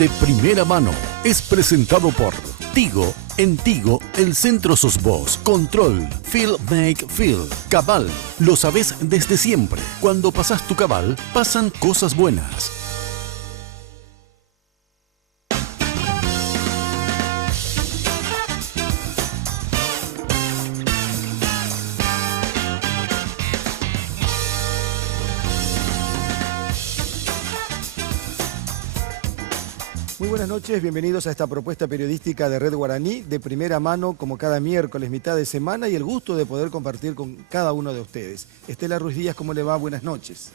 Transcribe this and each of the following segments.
de primera mano es presentado por Tigo. En Tigo, el centro sos vos. Control, Feel Make Feel. Cabal, lo sabés desde siempre. Cuando pasás tu cabal, pasan cosas buenas. Muy buenas noches, bienvenidos a esta propuesta periodística de Red Guaraní, de primera mano, como cada miércoles, mitad de semana, y el gusto de poder compartir con cada uno de ustedes. Estela Ruiz Díaz, ¿cómo le va? Buenas noches.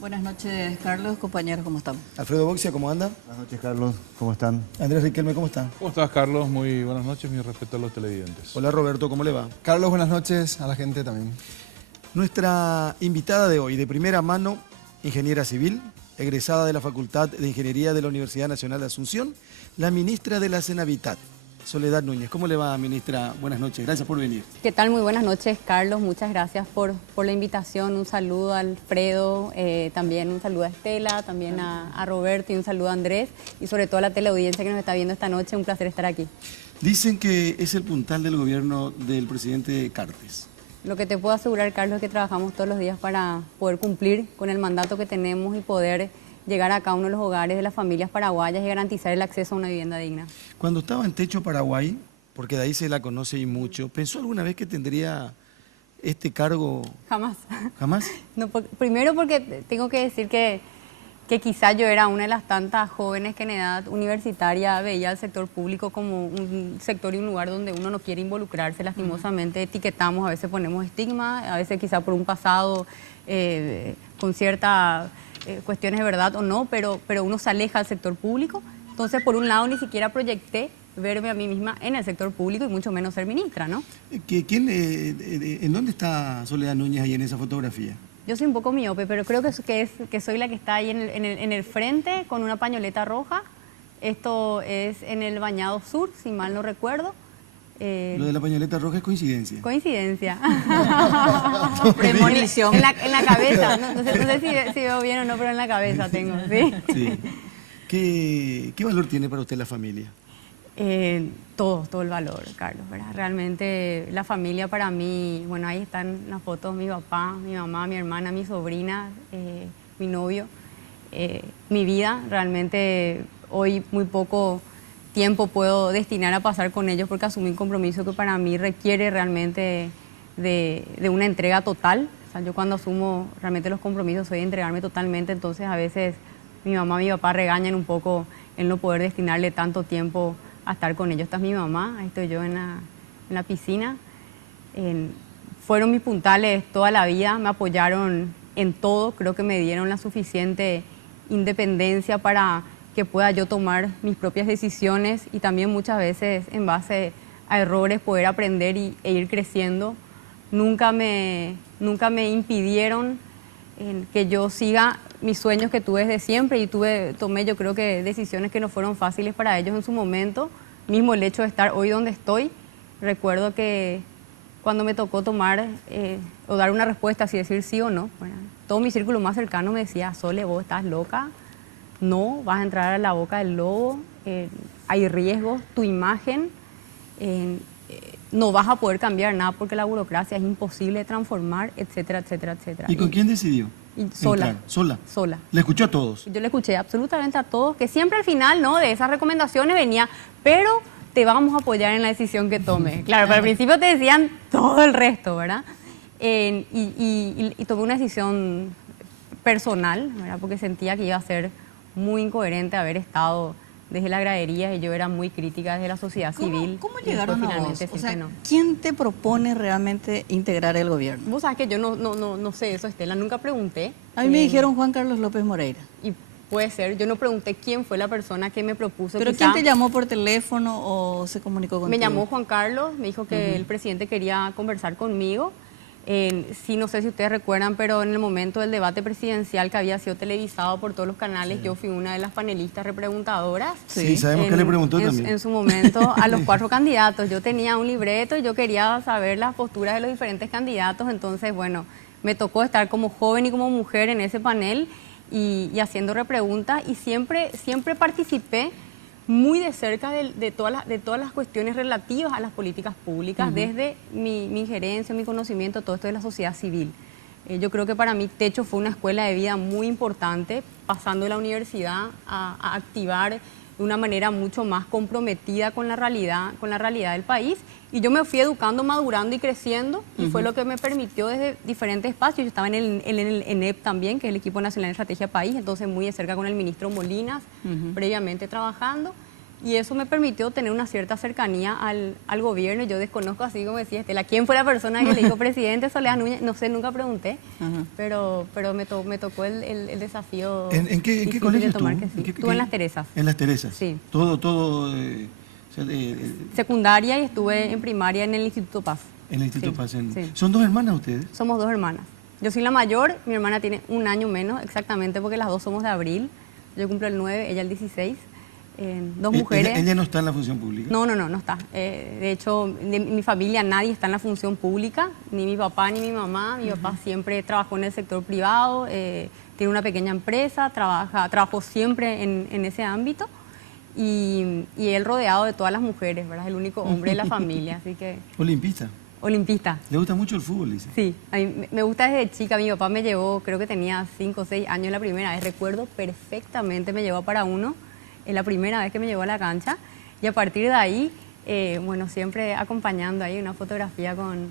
Buenas noches, Carlos, compañeros, ¿cómo están? Alfredo Boxia, ¿cómo anda? Buenas noches, Carlos, ¿cómo están? Andrés Riquelme, ¿cómo está? ¿Cómo estás, Carlos? Muy buenas noches, mi respeto a los televidentes. Hola, Roberto, ¿cómo le va? Carlos, buenas noches a la gente también. Nuestra invitada de hoy, de primera mano, ingeniera civil, egresada de la Facultad de Ingeniería de la Universidad Nacional de Asunción, la ministra de la Senavitat, Soledad Núñez. ¿Cómo le va, ministra? Buenas noches, gracias por venir. ¿Qué tal? Muy buenas noches, Carlos. Muchas gracias por la invitación. Un saludo a Alfredo, también un saludo a Estela, también a Roberto y un saludo a Andrés y sobre todo a la teleaudiencia que nos está viendo esta noche. Un placer estar aquí. Dicen que es el puntal del gobierno del presidente Cartes. Lo que te puedo asegurar, Carlos, es que trabajamos todos los días para poder cumplir con el mandato que tenemos y poder llegar a cada uno de los hogares de las familias paraguayas y garantizar el acceso a una vivienda digna. Cuando estaba en Techo Paraguay, porque de ahí se la conoce y mucho, ¿pensó alguna vez que tendría este cargo? Jamás. ¿Jamás? No, primero porque tengo que decir que quizá yo era una de las tantas jóvenes que en edad universitaria veía al sector público como un sector y un lugar donde uno no quiere involucrarse. Lastimosamente etiquetamos, a veces ponemos estigma, a veces quizá por un pasado con ciertas cuestiones de verdad o no, pero uno se aleja del sector público. Entonces, por un lado, ni siquiera proyecté verme a mí misma en el sector público y mucho menos ser ministra, ¿no? ¿En dónde está Soledad Núñez ahí en esa fotografía? Yo soy un poco miope, pero creo que soy la que está ahí en el frente con una pañoleta roja. Esto es en el Bañado Sur, si mal no recuerdo. Lo de la pañoleta roja es coincidencia. Coincidencia. Premonición. En la cabeza. No sé si veo bien o no, pero en la cabeza tengo, ¿sí? Sí. ¿Qué valor tiene para usted la familia? Todo el valor, Carlos, ¿verdad? Realmente la familia para mí, bueno, ahí están las fotos, mi papá, mi mamá, mi hermana, mi sobrina, mi novio, mi vida. Realmente hoy muy poco tiempo puedo destinar a pasar con ellos porque asumí un compromiso que para mí requiere realmente de una entrega total. O sea, yo cuando asumo realmente los compromisos soy de entregarme totalmente, entonces a veces mi mamá y mi papá regañan un poco el no poder destinarle tanto tiempo a estar con ellos. Esta es mi mamá, ahí estoy yo en la piscina. Fueron mis puntales toda la vida, me apoyaron en todo, creo que me dieron la suficiente independencia para que pueda yo tomar mis propias decisiones y también muchas veces en base a errores poder aprender e ir creciendo. Nunca me impidieron que yo siga mis sueños que tuve desde siempre y tomé yo creo que decisiones que no fueron fáciles para ellos en su momento. Mismo el hecho de estar hoy donde estoy, recuerdo que cuando me tocó tomar o dar una respuesta, así decir sí o no, bueno, todo mi círculo más cercano me decía, Sole, vos estás loca, no, vas a entrar a la boca del lobo, hay riesgos, tu imagen, no vas a poder cambiar nada porque la burocracia es imposible de transformar, etcétera, etcétera, etcétera. ¿Y con quién decidió? Sola. ¿Sola? Sola. ¿Le escuchó a todos? Yo le escuché absolutamente a todos, que siempre al final, ¿no?, de esas recomendaciones venía, pero te vamos a apoyar en la decisión que tome. Claro, pero al principio te decían todo el resto, ¿verdad? Y tomé una decisión personal, ¿verdad?, porque sentía que iba a ser muy incoherente haber estado desde la gradería y yo era muy crítica desde la sociedad civil. ¿Cómo llegaron a vos? O sea, no. ¿Quién te propone realmente integrar el gobierno? Vos sabés que yo no sé eso, Estela, nunca pregunté. A mí me dijeron Juan Carlos López Moreira. Y puede ser, yo no pregunté quién fue la persona que me propuso. ¿Pero quién te llamó por teléfono o se comunicó contigo? Me llamó Juan Carlos, me dijo que el presidente quería conversar conmigo. Sí, no sé si ustedes recuerdan, pero en el momento del debate presidencial que había sido televisado por todos los canales, sí, yo fui una de las panelistas repreguntadoras. Sí, sabemos que le preguntó también. En su momento a los 4 candidatos. Yo tenía un libreto y yo quería saber las posturas de los diferentes candidatos. Entonces, bueno, me tocó estar como joven y como mujer en ese panel y haciendo repreguntas, y siempre participé muy de cerca de todas las cuestiones relativas a las políticas públicas, desde mi injerencia, mi conocimiento, todo esto de la sociedad civil. Yo creo que para mí Techo fue una escuela de vida muy importante, pasando de la universidad a activar de una manera mucho más comprometida con la realidad del país. Y yo me fui educando, madurando y creciendo, y fue lo que me permitió desde diferentes espacios. Yo estaba en el ENEP también, que es el Equipo Nacional de Estrategia País, entonces muy de cerca con el ministro Molinas, previamente trabajando. Y eso me permitió tener una cierta cercanía al gobierno. Yo desconozco, así como decía Estela, quién fue la persona que le dijo presidente Soledad Núñez, no sé, nunca pregunté, pero me tocó el desafío. ¿En qué colegio estuvo? Estuve en Las Teresas. En Las Teresas. Sí. Todo Secundaria, y estuve en primaria en el Instituto Paz. en el Instituto Paz. Sí. ¿Son dos hermanas ustedes? Somos dos hermanas. Yo soy la mayor, mi hermana tiene un año menos, exactamente porque las dos somos de abril. Yo cumplo el 9, ella el 16. Dos mujeres. ¿Ella no está en la función pública? No está. De hecho, de mi familia nadie está en la función pública, ni mi papá ni mi mamá. Mi papá siempre trabajó en el sector privado, tiene una pequeña empresa, trabajó siempre en ese ámbito, y él rodeado de todas las mujeres, ¿verdad? Es el único hombre de la familia, así que... ¿Olimpista? Olimpista. ¿Le gusta mucho el fútbol, dice? Sí, a mí me gusta desde chica. Mi papá me llevó, creo que tenía 5 o 6 años la primera vez, recuerdo perfectamente, me llevó para uno. Es la primera vez que me llevó a la cancha, y a partir de ahí, siempre acompañando ahí una fotografía con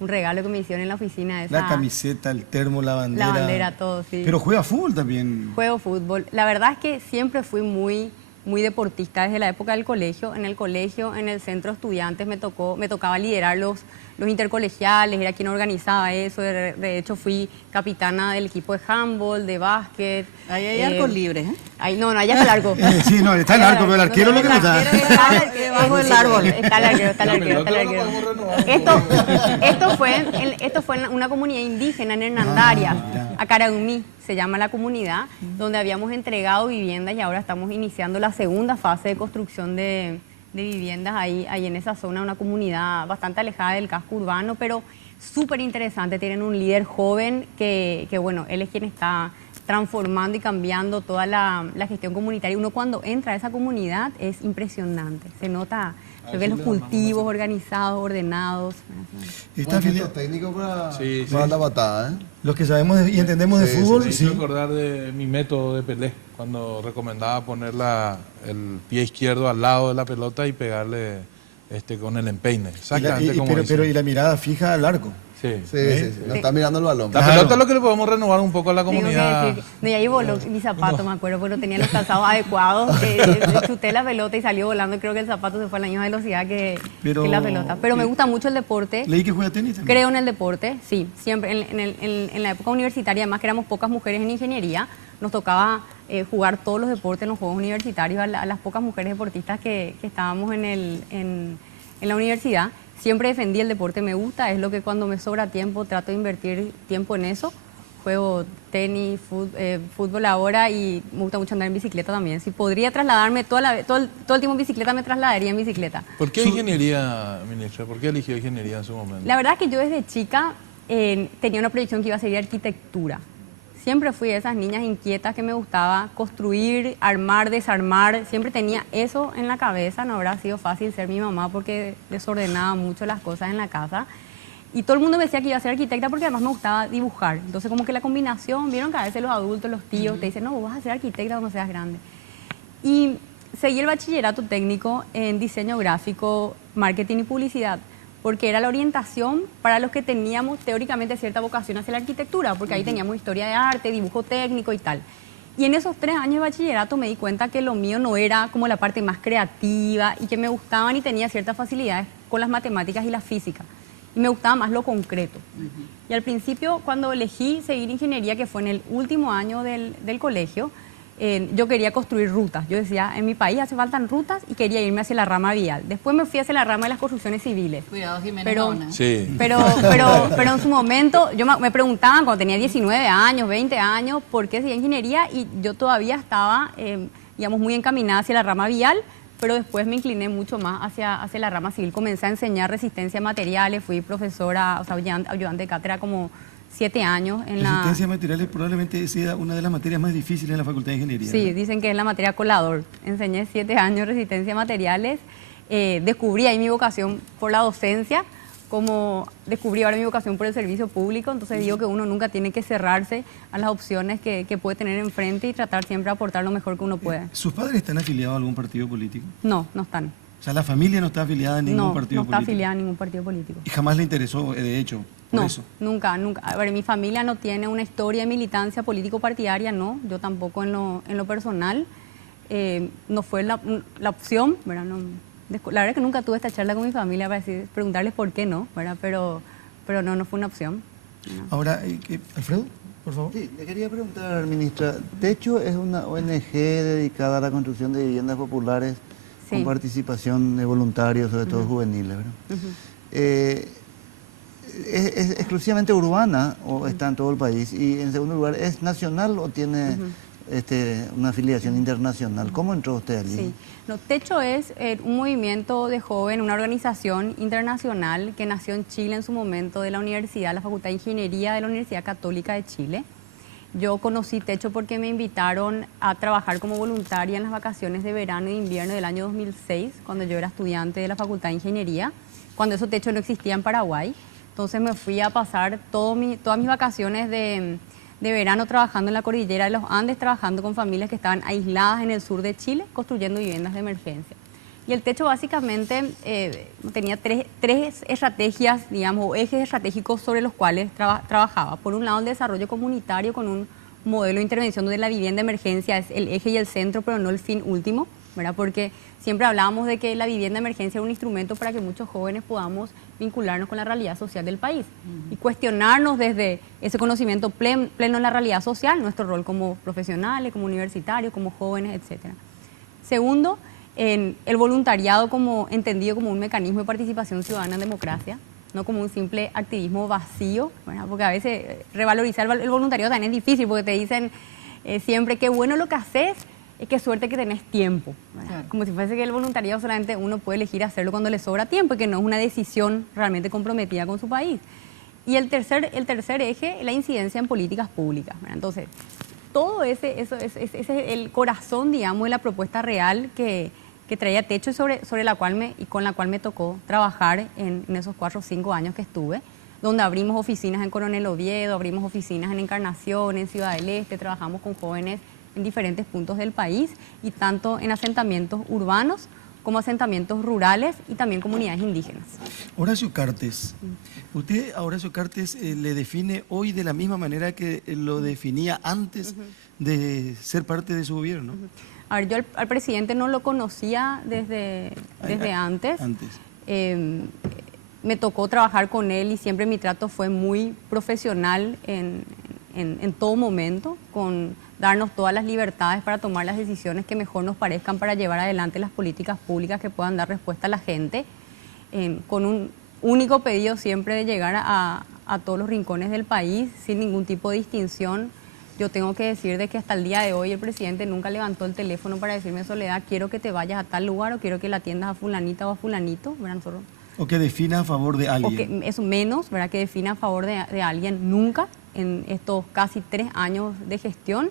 un regalo que me hicieron en la oficina. La camiseta, el termo, la bandera. La bandera, todo, sí. Pero juega fútbol también. Juego fútbol. La verdad es que siempre fui muy deportista desde la época del colegio. En el colegio, en el centro de estudiantes, me tocaba liderar los intercolegiales, era quien organizaba eso. De hecho, fui capitana del equipo de handball, de básquet. Ahí hay arcos libres, ¿eh? No, allá está el arco. Sí, no, está el arco, pero el arquero lo que no está. Debajo del árbol. Está el arquero. Esto fue en una comunidad indígena en Hernandarias, a Caraumí se llama la comunidad, donde habíamos entregado viviendas, y ahora estamos iniciando la segunda fase de construcción de viviendas ahí en esa zona, una comunidad bastante alejada del casco urbano, pero súper interesante. Tienen un líder joven que él es quien está transformando y cambiando toda la gestión comunitaria. Uno cuando entra a esa comunidad es impresionante, se nota, se ven los cultivos organizados, ordenados. Está afiliado. Técnico para Sí, sí. la patada, ¿eh? Los que sabemos y entendemos de fútbol, Me sí. hizo acordar de mi método de Pelé, cuando recomendaba poner el pie izquierdo al lado de la pelota y pegarle con el empeine. Exactamente como Pero y la mirada fija al arco. Sí. Sí. No está mirando el balón. La pelota es lo que le podemos renovar un poco a la Tengo que comunidad. decir, y ahí voló mi zapato, me acuerdo, porque no tenía los calzados adecuados. Chuté la pelota y salió volando, y creo que el zapato se fue a la misma velocidad que la pelota. Pero me gusta mucho el deporte. Leí que juega tenis también. Creo en el deporte, sí. Siempre en la época universitaria, además que éramos pocas mujeres en ingeniería, nos tocaba jugar todos los deportes en los Juegos Universitarios a las pocas mujeres deportistas que estábamos en la universidad. Siempre defendí el deporte, me gusta, es lo que cuando me sobra tiempo trato de invertir tiempo en eso. Juego tenis, fútbol ahora, y me gusta mucho andar en bicicleta también. Si podría trasladarme todo el tiempo en bicicleta, me trasladaría en bicicleta. ¿Por qué ingeniería, ministra? ¿Por qué eligió ingeniería en su momento? La verdad es que yo desde chica tenía una proyección que iba a ser arquitectura. Siempre fui de esas niñas inquietas que me gustaba construir, armar, desarmar. Siempre tenía eso en la cabeza. No habrá sido fácil ser mi mamá porque desordenaba mucho las cosas en la casa. Y todo el mundo me decía que iba a ser arquitecta porque además me gustaba dibujar. Entonces como que la combinación, vieron que a veces los adultos, los tíos, te dicen, no, vos vas a ser arquitecta cuando seas grande. Y seguí el bachillerato técnico en diseño gráfico, marketing y publicidad, porque era la orientación para los que teníamos teóricamente cierta vocación hacia la arquitectura, porque ahí teníamos historia de arte, dibujo técnico y tal. Y en esos 3 años de bachillerato me di cuenta que lo mío no era como la parte más creativa, y que me gustaban y tenía ciertas facilidades con las matemáticas y la física. Y me gustaba más lo concreto. Y al principio, cuando elegí seguir ingeniería, que fue en el último año del colegio, yo quería construir rutas. Yo decía, en mi país hace faltan rutas, y quería irme hacia la rama vial. Después me fui hacia la rama de las construcciones civiles. Cuidado, Jiménez. Sí. Pero en su momento, me preguntaban cuando tenía 19 años, 20 años, por qué hacía ingeniería, y yo todavía estaba, muy encaminada hacia la rama vial, pero después me incliné mucho más hacia la rama civil. Comencé a enseñar resistencia a materiales, fui profesora, ayudante de cátedra como 7 años en la... Resistencia a materiales probablemente sea una de las materias más difíciles en la Facultad de Ingeniería. Sí, ¿no? dicen que es la materia colador. Enseñé 7 años resistencia a materiales. Descubrí ahí mi vocación por la docencia, como descubrí ahora mi vocación por el servicio público. Entonces digo que uno nunca tiene que cerrarse a las opciones que puede tener enfrente y tratar siempre de aportar lo mejor que uno puede. ¿Sus padres están afiliados a algún partido político? No, no están. O sea, la familia no está afiliada a ningún No, partido no está político. afiliada a ningún partido político. Y jamás le interesó, de hecho, por No, eso. nunca, nunca. A ver, mi familia no tiene una historia de militancia político-partidaria, no. Yo tampoco en lo personal. No fue la opción, ¿verdad? No, la verdad es que nunca tuve esta charla con mi familia para preguntarles por qué no, ¿verdad? Pero no fue una opción. No. Ahora, Alfredo, por favor. Sí, le quería preguntar, ministra, Techo es una ONG dedicada a la construcción de viviendas populares Sí. con participación de voluntarios, sobre todo juveniles, ¿verdad? ¿Es exclusivamente urbana o está en todo el país? Y en segundo lugar, ¿es nacional o tiene una afiliación internacional? ¿Cómo entró usted allí? Sí. No, Techo es un movimiento de joven, una organización internacional que nació en Chile en su momento de la universidad, la Facultad de Ingeniería de la Universidad Católica de Chile. Yo conocí Techo porque me invitaron a trabajar como voluntaria en las vacaciones de verano e invierno del año 2006, cuando yo era estudiante de la Facultad de Ingeniería, cuando eso Techo no existía en Paraguay. Entonces me fui a pasar todas mis vacaciones de verano trabajando en la cordillera de los Andes, trabajando con familias que estaban aisladas en el sur de Chile, construyendo viviendas de emergencia. Y el Techo básicamente tenía tres estrategias, digamos, o ejes estratégicos sobre los cuales trabajaba. Por un lado, el desarrollo comunitario con un modelo de intervención donde la vivienda de emergencia es el eje y el centro, pero no el fin último, ¿verdad? Porque siempre hablábamos de que la vivienda de emergencia era un instrumento para que muchos jóvenes podamos vincularnos con la realidad social del país y cuestionarnos desde ese conocimiento pleno en la realidad social, nuestro rol como profesionales, como universitarios, como jóvenes, etc. Segundo, en el voluntariado entendido como un mecanismo de participación ciudadana en democracia, no como un simple activismo vacío, ¿verdad? Porque a veces revalorizar el voluntariado también es difícil, porque te dicen siempre qué bueno lo que haces, qué suerte que tenés tiempo, ¿verdad? Claro. Como si fuese que el voluntariado solamente uno puede elegir hacerlo cuando le sobra tiempo y que no es una decisión realmente comprometida con su país. Y el tercer eje, la incidencia en políticas públicas, ¿verdad? Entonces, todo ese es el corazón, digamos, de la propuesta real que traía Techo sobre la cual con la cual me tocó trabajar en esos 4 o 5 años que estuve, donde abrimos oficinas en Coronel Oviedo, abrimos oficinas en Encarnación, en Ciudad del Este, trabajamos con jóvenes en diferentes puntos del país y tanto en asentamientos urbanos como asentamientos rurales y también comunidades indígenas. Horacio Cartes, usted a Horacio Cartes le define hoy de la misma manera que lo definía antes de ser parte de su gobierno. A ver, yo al presidente no lo conocía desde antes. Me tocó trabajar con él y siempre mi trato fue muy profesional en todo momento, con darnos todas las libertades para tomar las decisiones que mejor nos parezcan para llevar adelante las políticas públicas que puedan dar respuesta a la gente, con un único pedido siempre de llegar a todos los rincones del país sin ningún tipo de distinción. Yo tengo que decir de que hasta el día de hoy el presidente nunca levantó el teléfono para decirme, Soledad, quiero que te vayas a tal lugar o quiero que la atiendas a fulanita o a fulanito, ¿verdad? Nosotros, o que defina a favor de alguien. O que eso menos, ¿verdad? Que defina a favor de alguien nunca en estos casi 3 años de gestión.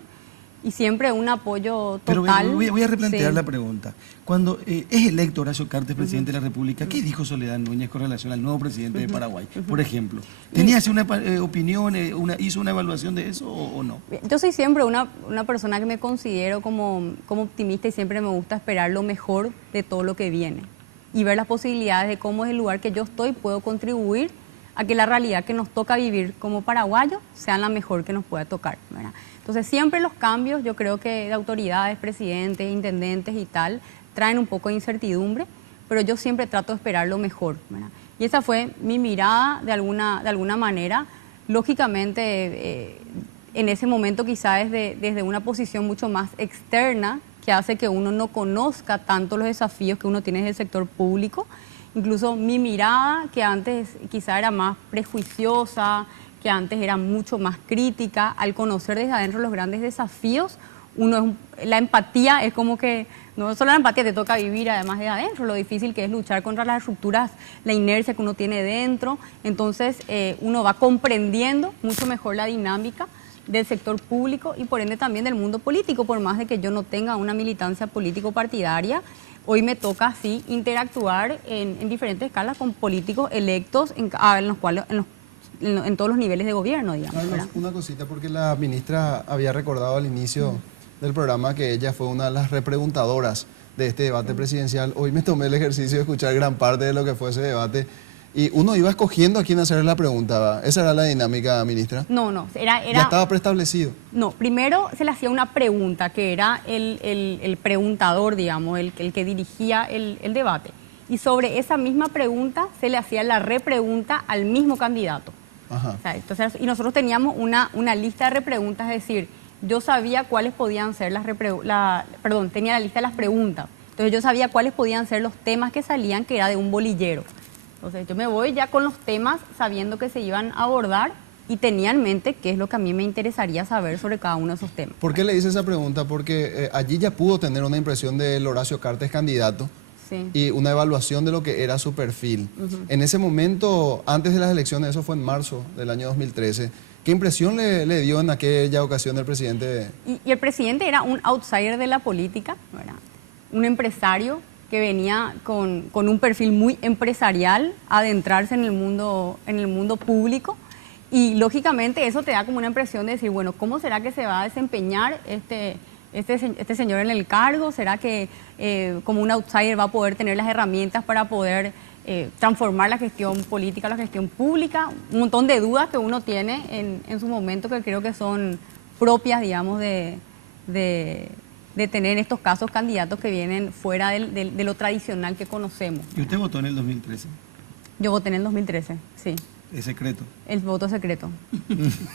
Y siempre un apoyo total. Pero voy a replantear la pregunta. Cuando es electo Horacio Cartes, presidente de la República, ¿qué dijo Soledad Núñez con relación al nuevo presidente de Paraguay, por ejemplo? ¿Tenía una opinión, hizo una evaluación de eso o no? Yo soy siempre una persona que me considero como optimista y siempre me gusta esperar lo mejor de todo lo que viene y ver las posibilidades de cómo desde el lugar que yo estoy puedo contribuir a que la realidad que nos toca vivir como paraguayos sea la mejor que nos pueda tocar, ¿verdad? Entonces siempre los cambios, yo creo que de autoridades, presidentes, intendentes y tal, traen un poco de incertidumbre, pero yo siempre trato de esperar lo mejor, ¿verdad? Y esa fue mi mirada de alguna manera. Lógicamente, en ese momento quizás desde una posición mucho más externa, que hace que uno no conozca tanto los desafíos que uno tiene desde el sector público. Incluso mi mirada, que antes quizá era más prejuiciosa, que antes era mucho más crítica, al conocer desde adentro los grandes desafíos, la empatía es como que No solo la empatía, te toca vivir además de adentro, lo difícil que es luchar contra las estructuras, la inercia que uno tiene dentro. Entonces uno va comprendiendo mucho mejor la dinámica del sector público y por ende también del mundo político, por más de que yo no tenga una militancia político-partidaria. Hoy me toca así interactuar en diferentes escalas con políticos electos en todos los niveles de gobierno, digamos. Carlos, una cosita, porque la ministra había recordado al inicio del programa que ella fue una de las repreguntadoras de este debate presidencial. Hoy me tomé el ejercicio de escuchar gran parte de lo que fue ese debate y uno iba escogiendo a quién hacerle la pregunta, ¿va? ¿Esa era la dinámica, ministra? No, Ya estaba preestablecido. No, primero se le hacía una pregunta, que era el preguntador, digamos, el que dirigía el debate. Y sobre esa misma pregunta se le hacía la repregunta al mismo candidato. Ajá. O sea, entonces, y nosotros teníamos una lista de repreguntas, es decir, yo sabía cuáles podían ser tenía la lista de las preguntas. Entonces yo sabía cuáles podían ser los temas que salían, que era de un bolillero. Entonces yo me voy ya con los temas sabiendo que se iban a abordar y tenía en mente qué es lo que a mí me interesaría saber sobre cada uno de esos temas. ¿Por qué le hice esa pregunta? Porque allí ya pudo tener una impresión del Horacio Cartes candidato. Sí. Y una evaluación de lo que era su perfil. En ese momento, antes de las elecciones, eso fue en marzo del año 2013, ¿qué impresión le dio en aquella ocasión el presidente? Y el presidente era un outsider de la política, ¿verdad? Un empresario que venía con un perfil muy empresarial a adentrarse en el mundo público. Y lógicamente eso te da como una impresión de decir, bueno, ¿cómo será que se va a desempeñar este señor en el cargo? ¿Será que como un outsider va a poder tener las herramientas para poder transformar la gestión política, la gestión pública? Un montón de dudas que uno tiene en su momento que creo que son propias, digamos, de tener en estos casos candidatos que vienen fuera de lo tradicional que conocemos. ¿Y usted votó en el 2013? Yo voté en el 2013, sí. ¿Es secreto? El voto secreto.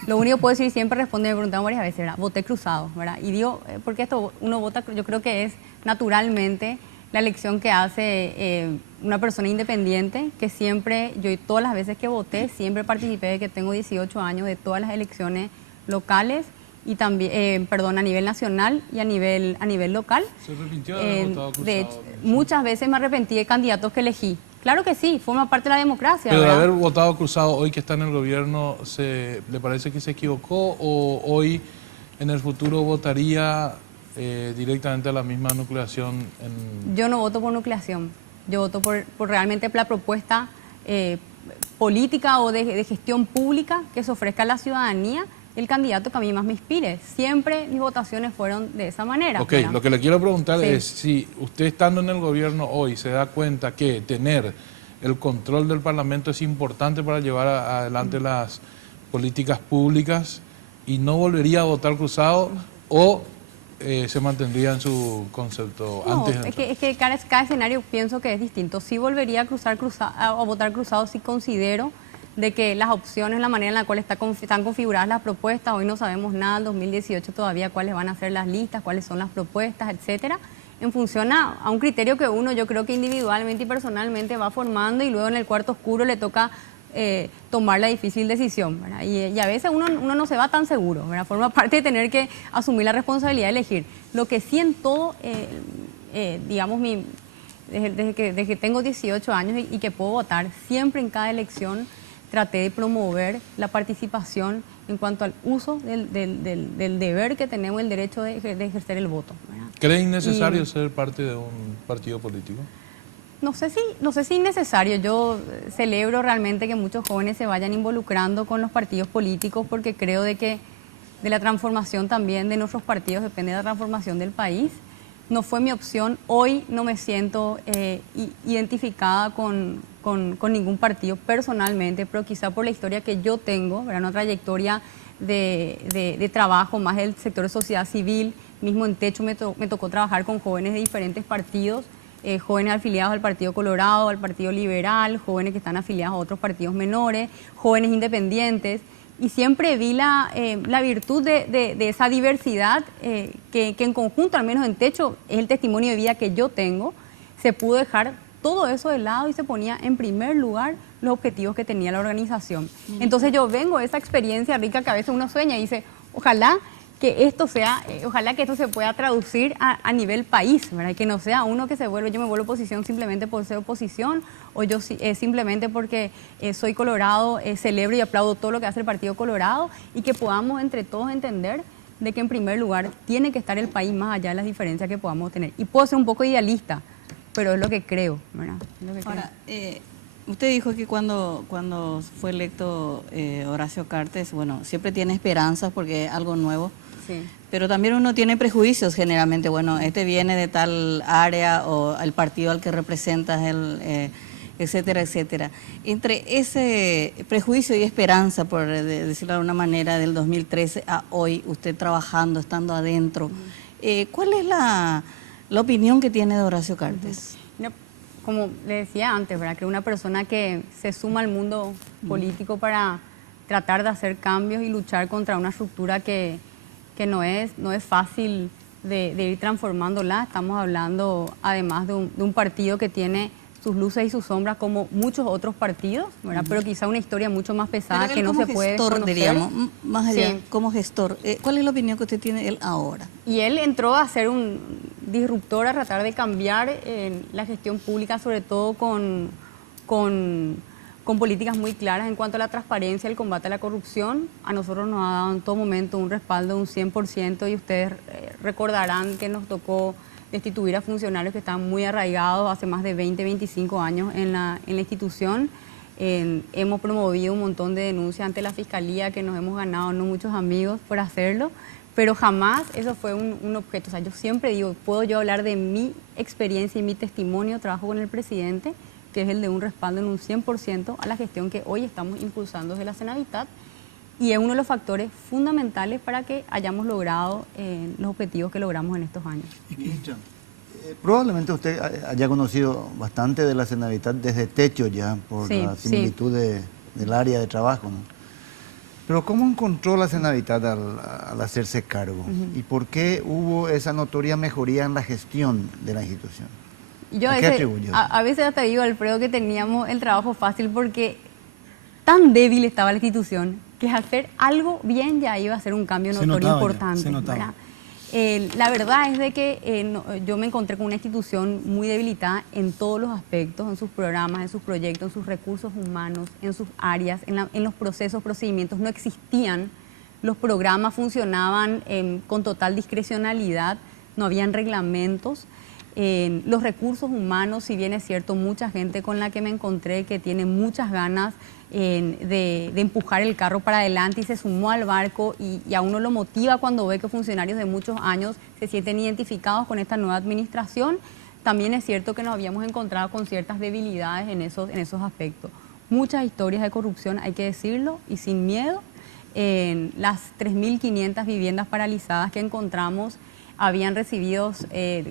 Lo único que puedo decir, siempre responde, me preguntaban varias veces, ¿verdad? Voté cruzado, ¿verdad? Y digo, porque esto uno vota, yo creo que es naturalmente la elección que hace una persona independiente, que siempre, yo todas las veces que voté, siempre participé de que tengo 18 años de todas las elecciones locales y también, a nivel nacional y a nivel local. ¿Se arrepintió de haber votado cruzado? De hecho, muchas veces me arrepentí de candidatos que elegí. Claro que sí, forma parte de la democracia. Pero de ¿verdad? haber votado cruzado hoy que está en el gobierno, ¿le parece que se equivocó o hoy en el futuro votaría directamente a la misma nucleación? Yo no voto por nucleación, yo voto por realmente la propuesta política o de gestión pública que se ofrezca a la ciudadanía, el candidato que a mí más me inspire. Siempre mis votaciones fueron de esa manera. Ok, ¿verdad? lo que le quiero preguntar Sí. es si usted estando en el gobierno hoy se da cuenta que tener el control del Parlamento es importante para llevar adelante las políticas públicas y no volvería a votar cruzado o se mantendría en su concepto No, antes. es que cada escenario pienso que es distinto. Sí volvería a votar cruzado si considero de que las opciones, la manera en la cual están configuradas las propuestas, hoy no sabemos nada, en 2018 todavía cuáles van a ser las listas, cuáles son las propuestas, etcétera, en función a un criterio que uno, yo creo que individualmente y personalmente va formando y luego en el cuarto oscuro le toca tomar la difícil decisión, ¿verdad? Y a veces uno no se va tan seguro, ¿verdad? Forma parte de tener que asumir la responsabilidad de elegir. Lo que sí en todo, digamos, desde que tengo 18 años y que puedo votar, siempre en cada elección traté de promover la participación en cuanto al uso del deber que tenemos, el derecho de ejercer el voto, ¿verdad? ¿Cree innecesario ser parte de un partido político? No sé si es necesario. Yo celebro realmente que muchos jóvenes se vayan involucrando con los partidos políticos porque creo de que de la transformación también de nuestros partidos depende de la transformación del país. No fue mi opción. Hoy no me siento identificada con ningún partido personalmente, pero quizá por la historia que yo tengo, ¿verdad? Una trayectoria de trabajo más del sector de sociedad civil. Mismo en Techo me tocó trabajar con jóvenes de diferentes partidos, jóvenes afiliados al Partido Colorado, al Partido Liberal, jóvenes que están afiliados a otros partidos menores, jóvenes independientes. Y siempre vi la virtud de esa diversidad que en conjunto, al menos en Techo, es el testimonio de vida que yo tengo. Se pudo dejar todo eso de lado y se ponía en primer lugar los objetivos que tenía la organización. Entonces yo vengo de esa experiencia rica que a veces uno sueña y dice, ojalá que esto sea, ojalá que esto se pueda traducir a nivel país, ¿verdad? Que no sea uno que se vuelve, yo me vuelvo oposición simplemente por ser oposición, o yo simplemente porque soy colorado, celebro y aplaudo todo lo que hace el Partido Colorado, y que podamos entre todos entender de que en primer lugar tiene que estar el país más allá de las diferencias que podamos tener. Y puedo ser un poco idealista, pero es lo que creo, ¿verdad? Es lo que Ahora, usted dijo que cuando fue electo Horacio Cartes, bueno, siempre tiene esperanzas porque es algo nuevo. Sí. Pero también uno tiene prejuicios generalmente. Bueno, este viene de tal área o el partido al que representas, etcétera, etcétera. Entre ese prejuicio y esperanza, por decirlo de alguna manera, del 2013 a hoy, usted trabajando, estando adentro, ¿cuál es la opinión que tiene de Horacio Cartes? Como le decía antes, ¿verdad? Que una persona que se suma al mundo político para tratar de hacer cambios y luchar contra una estructura que no es fácil de ir transformándola. Estamos hablando además de un partido que tiene sus luces y sus sombras como muchos otros partidos, ¿verdad? Pero quizá una historia mucho más pesada que no se puede gestor, conocer. diríamos, más allá, Sí. como gestor, ¿cuál es la opinión que usted tiene de él ahora? Y él entró a ser un disruptor, a tratar de cambiar la gestión pública, sobre todo con políticas muy claras en cuanto a la transparencia, el combate a la corrupción. A nosotros nos ha dado en todo momento un respaldo de un 100%, y ustedes recordarán que nos tocó destituir a funcionarios que estaban muy arraigados hace más de 20, 25 años en la institución. Hemos promovido un montón de denuncias ante la Fiscalía que nos hemos ganado no muchos amigos por hacerlo, pero jamás eso fue un objeto. O sea, yo siempre digo, puedo yo hablar de mi experiencia y mi testimonio, trabajo con el presidente, que es el de un respaldo en un 100% a la gestión que hoy estamos impulsando desde la Senavitat, y es uno de los factores fundamentales para que hayamos logrado los objetivos que logramos en estos años. Ministra, probablemente usted haya conocido bastante de la Senavitat desde techo ya, por Sí, la sí. similitud del área de trabajo, ¿no? Pero ¿cómo encontró la Senavitat al hacerse cargo? ¿Y por qué hubo esa notoria mejoría en la gestión de la institución? Y yo ¿A qué atribuye? a veces hasta digo, Alfredo, que teníamos el trabajo fácil porque tan débil estaba la institución que hacer algo bien ya iba a ser un cambio Se notorio notaba ya, importante. se notaba. ¿Verdad? La verdad es de que yo me encontré con una institución muy debilitada en todos los aspectos, en sus programas, en sus proyectos, en sus recursos humanos, en sus áreas, en los procesos, procedimientos. No existían, los programas funcionaban con total discrecionalidad, no habían reglamentos. Los recursos humanos, si bien es cierto, mucha gente con la que me encontré que tiene muchas ganas de empujar el carro para adelante y se sumó al barco, y a uno lo motiva cuando ve que funcionarios de muchos años se sienten identificados con esta nueva administración. También es cierto que nos habíamos encontrado con ciertas debilidades en esos aspectos. Muchas historias de corrupción, hay que decirlo, y sin miedo. Las 3.500 viviendas paralizadas que encontramos habían recibido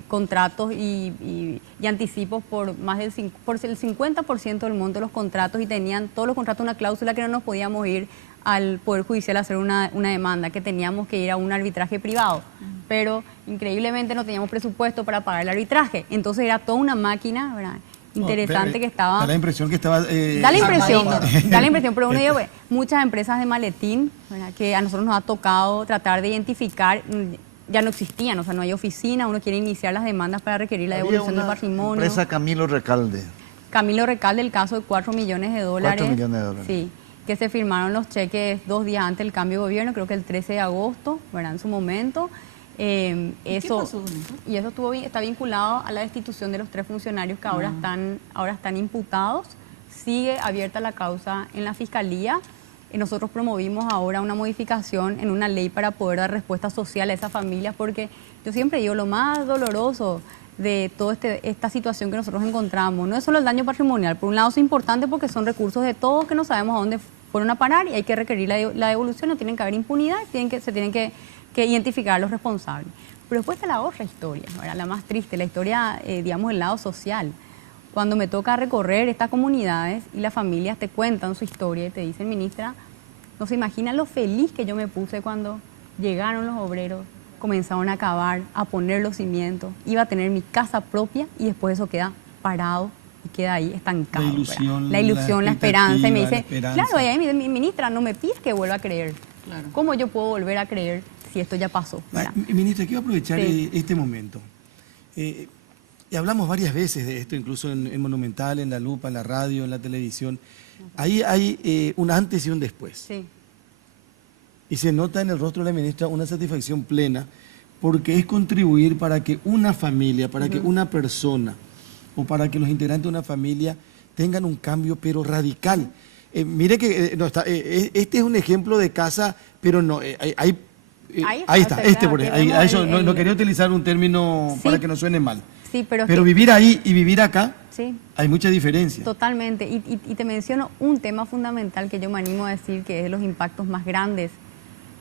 contratos y anticipos por más del por el 50% del monto de los contratos, y tenían todos los contratos una cláusula que no nos podíamos ir al Poder Judicial a hacer una demanda, que teníamos que ir a un arbitraje privado. Pero increíblemente no teníamos presupuesto para pagar el arbitraje. Entonces era toda una máquina, ¿verdad? Interesante que estaba... Da la impresión que estaba... Da la impresión, pero uno dice, bueno, muchas empresas de maletín, ¿verdad?, que a nosotros nos ha tocado tratar de identificar, ya no existían, o sea, no hay oficina, uno quiere iniciar las demandas para requerir la devolución del patrimonio. Empresa Camilo Recalde. Camilo Recalde, el caso de $4 millones. 4 millones de dólares. Sí, que se firmaron los cheques 2 días antes del cambio de gobierno, creo que el 13 de agosto, ¿verdad?, en su momento. ¿Qué pasó con eso? Y eso está vinculado a la destitución de los 3 funcionarios que ahora están imputados. Sigue abierta la causa en la Fiscalía. Nosotros promovimos ahora una modificación en una ley para poder dar respuesta social a esas familias, porque yo siempre digo, lo más doloroso de toda esta situación que nosotros encontramos no es solo el daño patrimonial. Por un lado es importante porque son recursos de todos que no sabemos a dónde fueron a parar, y hay que requerir la devolución, no tienen que haber impunidad, se tienen que identificar a los responsables. Pero después está la otra historia, ¿verdad?, la más triste, la historia, digamos, del lado social. Cuando me toca recorrer estas comunidades y las familias te cuentan su historia y te dicen, ministra, no se imagina lo feliz que yo me puse cuando llegaron los obreros, comenzaron a cavar, a poner los cimientos, iba a tener mi casa propia, y después eso queda parado y queda ahí estancado. La ilusión, la esperanza. Y me dice, claro, y ahí mi ministra, no me pides que vuelva a creer. Claro. ¿Cómo yo puedo volver a creer si esto ya pasó, ¿verdad? Ministra, quiero aprovechar Sí. este momento. Y hablamos varias veces de esto, incluso en Monumental, en La Lupa, en la radio, en la televisión. Ahí hay un antes y un después. Sí. Y se nota en el rostro de la ministra una satisfacción plena, porque es contribuir para que una familia, para que una persona o para que los integrantes de una familia tengan un cambio, pero radical. Mire que este es un ejemplo de casa, pero no, ahí está, por ejemplo. Eso, no quería utilizar un término Sí. para que no suene mal. Sí, pero Vivir ahí y vivir acá, sí. hay mucha diferencia. Totalmente. Y te menciono un tema fundamental que yo me animo a decir que es de los impactos más grandes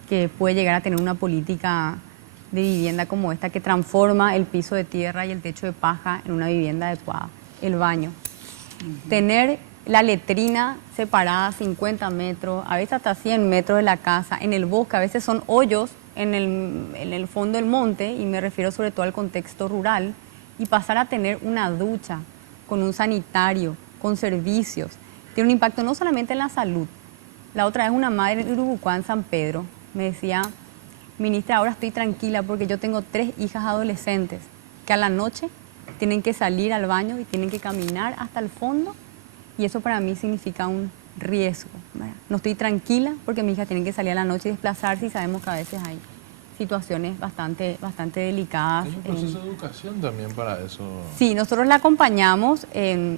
que puede llegar a tener una política de vivienda como esta, que transforma el piso de tierra y el techo de paja en una vivienda adecuada. El baño. Tener la letrina separada 50 metros, a veces hasta 100 metros de la casa, en el bosque, a veces son hoyos en el fondo del monte, y me refiero sobre todo al contexto rural, y pasar a tener una ducha con un sanitario, con servicios, tiene un impacto no solamente en la salud. La otra vez una madre en Uruguay, en San Pedro, me decía: ministra, ahora estoy tranquila porque yo tengo 3 hijas adolescentes que a la noche tienen que salir al baño y tienen que caminar hasta el fondo, y eso para mí significa un riesgo, ¿verdad? No estoy tranquila porque mis hijas tienen que salir a la noche y desplazarse, y sabemos que a veces hay situaciones bastante delicadas. Es un proceso de educación también para eso. Sí, nosotros la acompañamos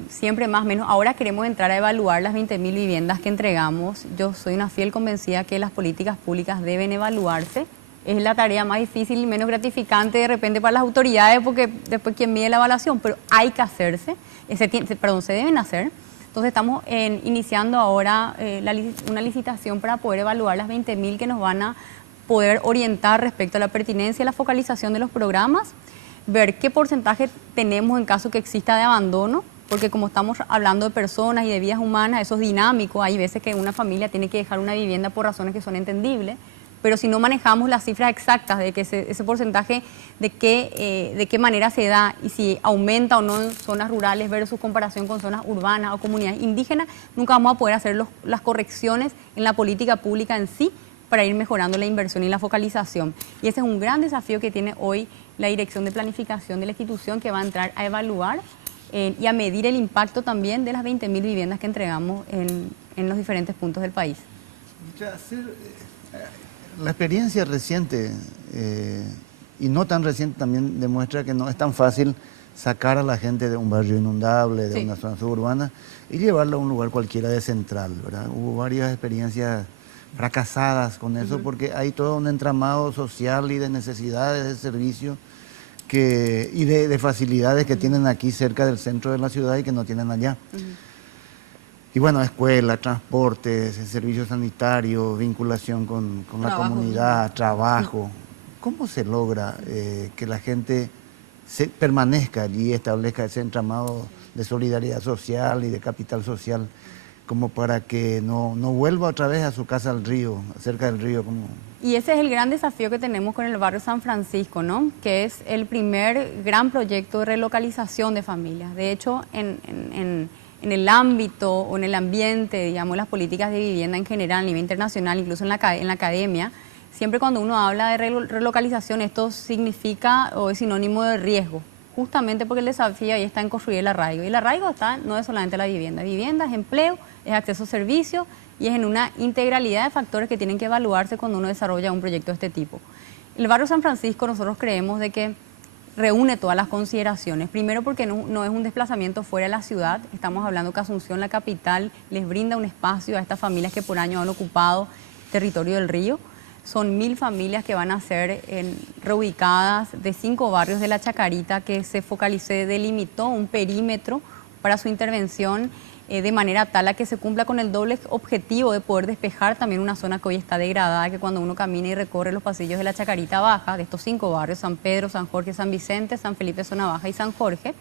siempre más o menos. Ahora queremos entrar a evaluar las 20.000 viviendas que entregamos. Yo soy una fiel convencida que las políticas públicas deben evaluarse. Es la tarea más difícil y menos gratificante de repente para las autoridades, porque después quien mide la evaluación, pero hay que hacerse, se deben hacer. Entonces estamos iniciando ahora una licitación para poder evaluar las 20.000 que nos van a poder orientar respecto a la pertinencia y la focalización de los programas, ver qué porcentaje tenemos en caso que exista de abandono, porque como estamos hablando de personas y de vidas humanas, eso es dinámico. Hay veces que una familia tiene que dejar una vivienda por razones que son entendibles, pero si no manejamos las cifras exactas de que ese porcentaje, de qué manera se da y si aumenta o no en zonas rurales versus comparación con zonas urbanas o comunidades indígenas, nunca vamos a poder hacer las correcciones en la política pública en sí para ir mejorando la inversión y la focalización. Y ese es un gran desafío que tiene hoy la Dirección de Planificación de la institución, que va a entrar a evaluar y a medir el impacto también de las 20.000 viviendas que entregamos en los diferentes puntos del país. La experiencia reciente y no tan reciente también demuestra que no es tan fácil sacar a la gente de un barrio inundable, de una zona suburbana, y llevarla a un lugar cualquiera de central, ¿verdad? Hubo varias experiencias fracasadas con eso, porque hay todo un entramado social y de necesidades de servicio y de facilidades que tienen aquí cerca del centro de la ciudad y que no tienen allá. Y bueno, escuela, transportes, servicios sanitarios, vinculación con la comunidad, trabajo. ¿Cómo se logra que la gente permanezca allí, establezca ese entramado de solidaridad social y de capital social, como para que no vuelva otra vez a su casa al río, cerca del río? Y ese es el gran desafío que tenemos con el barrio San Francisco, ¿no? Que es el primer gran proyecto de relocalización de familias. De hecho, en el ámbito o en el ambiente, digamos, las políticas de vivienda en general, a nivel internacional, incluso en la academia, siempre cuando uno habla de relocalización, esto significa o es sinónimo de riesgo, justamente porque el desafío ahí está en construir el arraigo. Y el arraigo no es solamente la vivienda. Vivienda es empleo, es acceso a servicios y es en una integralidad de factores que tienen que evaluarse cuando uno desarrolla un proyecto de este tipo. El barrio San Francisco, nosotros creemos de que reúne todas las consideraciones. Primero, porque no es un desplazamiento fuera de la ciudad. Estamos hablando que Asunción, la capital, les brinda un espacio a estas familias que por años han ocupado territorio del río. Son 1.000 familias que van a ser reubicadas de 5 barrios de la Chacarita, que se delimitó un perímetro para su intervención de manera tal a que se cumpla con el doble objetivo de poder despejar también una zona que hoy está degradada, que cuando uno camina y recorre los pasillos de la Chacarita Baja, de estos 5 barrios, San Pedro, San Jorge, San Vicente, San Felipe, Zona Baja y San Jorge,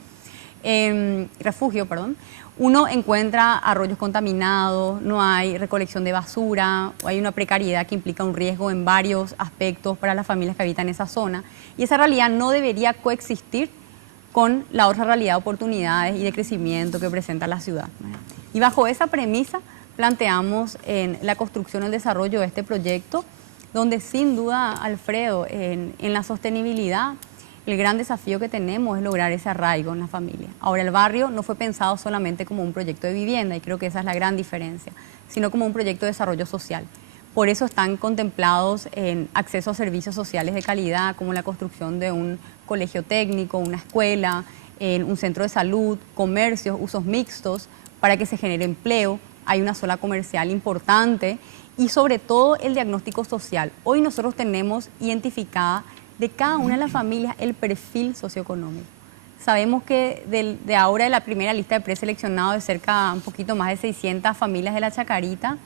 uno encuentra arroyos contaminados, no hay recolección de basura, o hay una precariedad que implica un riesgo en varios aspectos para las familias que habitan esa zona, y esa realidad no debería coexistir con la otra realidad de oportunidades y de crecimiento que presenta la ciudad. Y bajo esa premisa planteamos la construcción y el desarrollo de este proyecto, donde sin duda, Alfredo, en la sostenibilidad, el gran desafío que tenemos es lograr ese arraigo en la familia. Ahora, el barrio no fue pensado solamente como un proyecto de vivienda, y creo que esa es la gran diferencia, sino como un proyecto de desarrollo social. Por eso están contemplados en acceso a servicios sociales de calidad, como la construcción de un colegio técnico, una escuela, un centro de salud, comercios, usos mixtos, para que se genere empleo. Hay una zona comercial importante y sobre todo el diagnóstico social. Hoy nosotros tenemos identificada de cada una de las familias el perfil socioeconómico. Sabemos que de ahora de la primera lista de preseleccionados de cerca un poquito más de 600 familias de la Chacarita,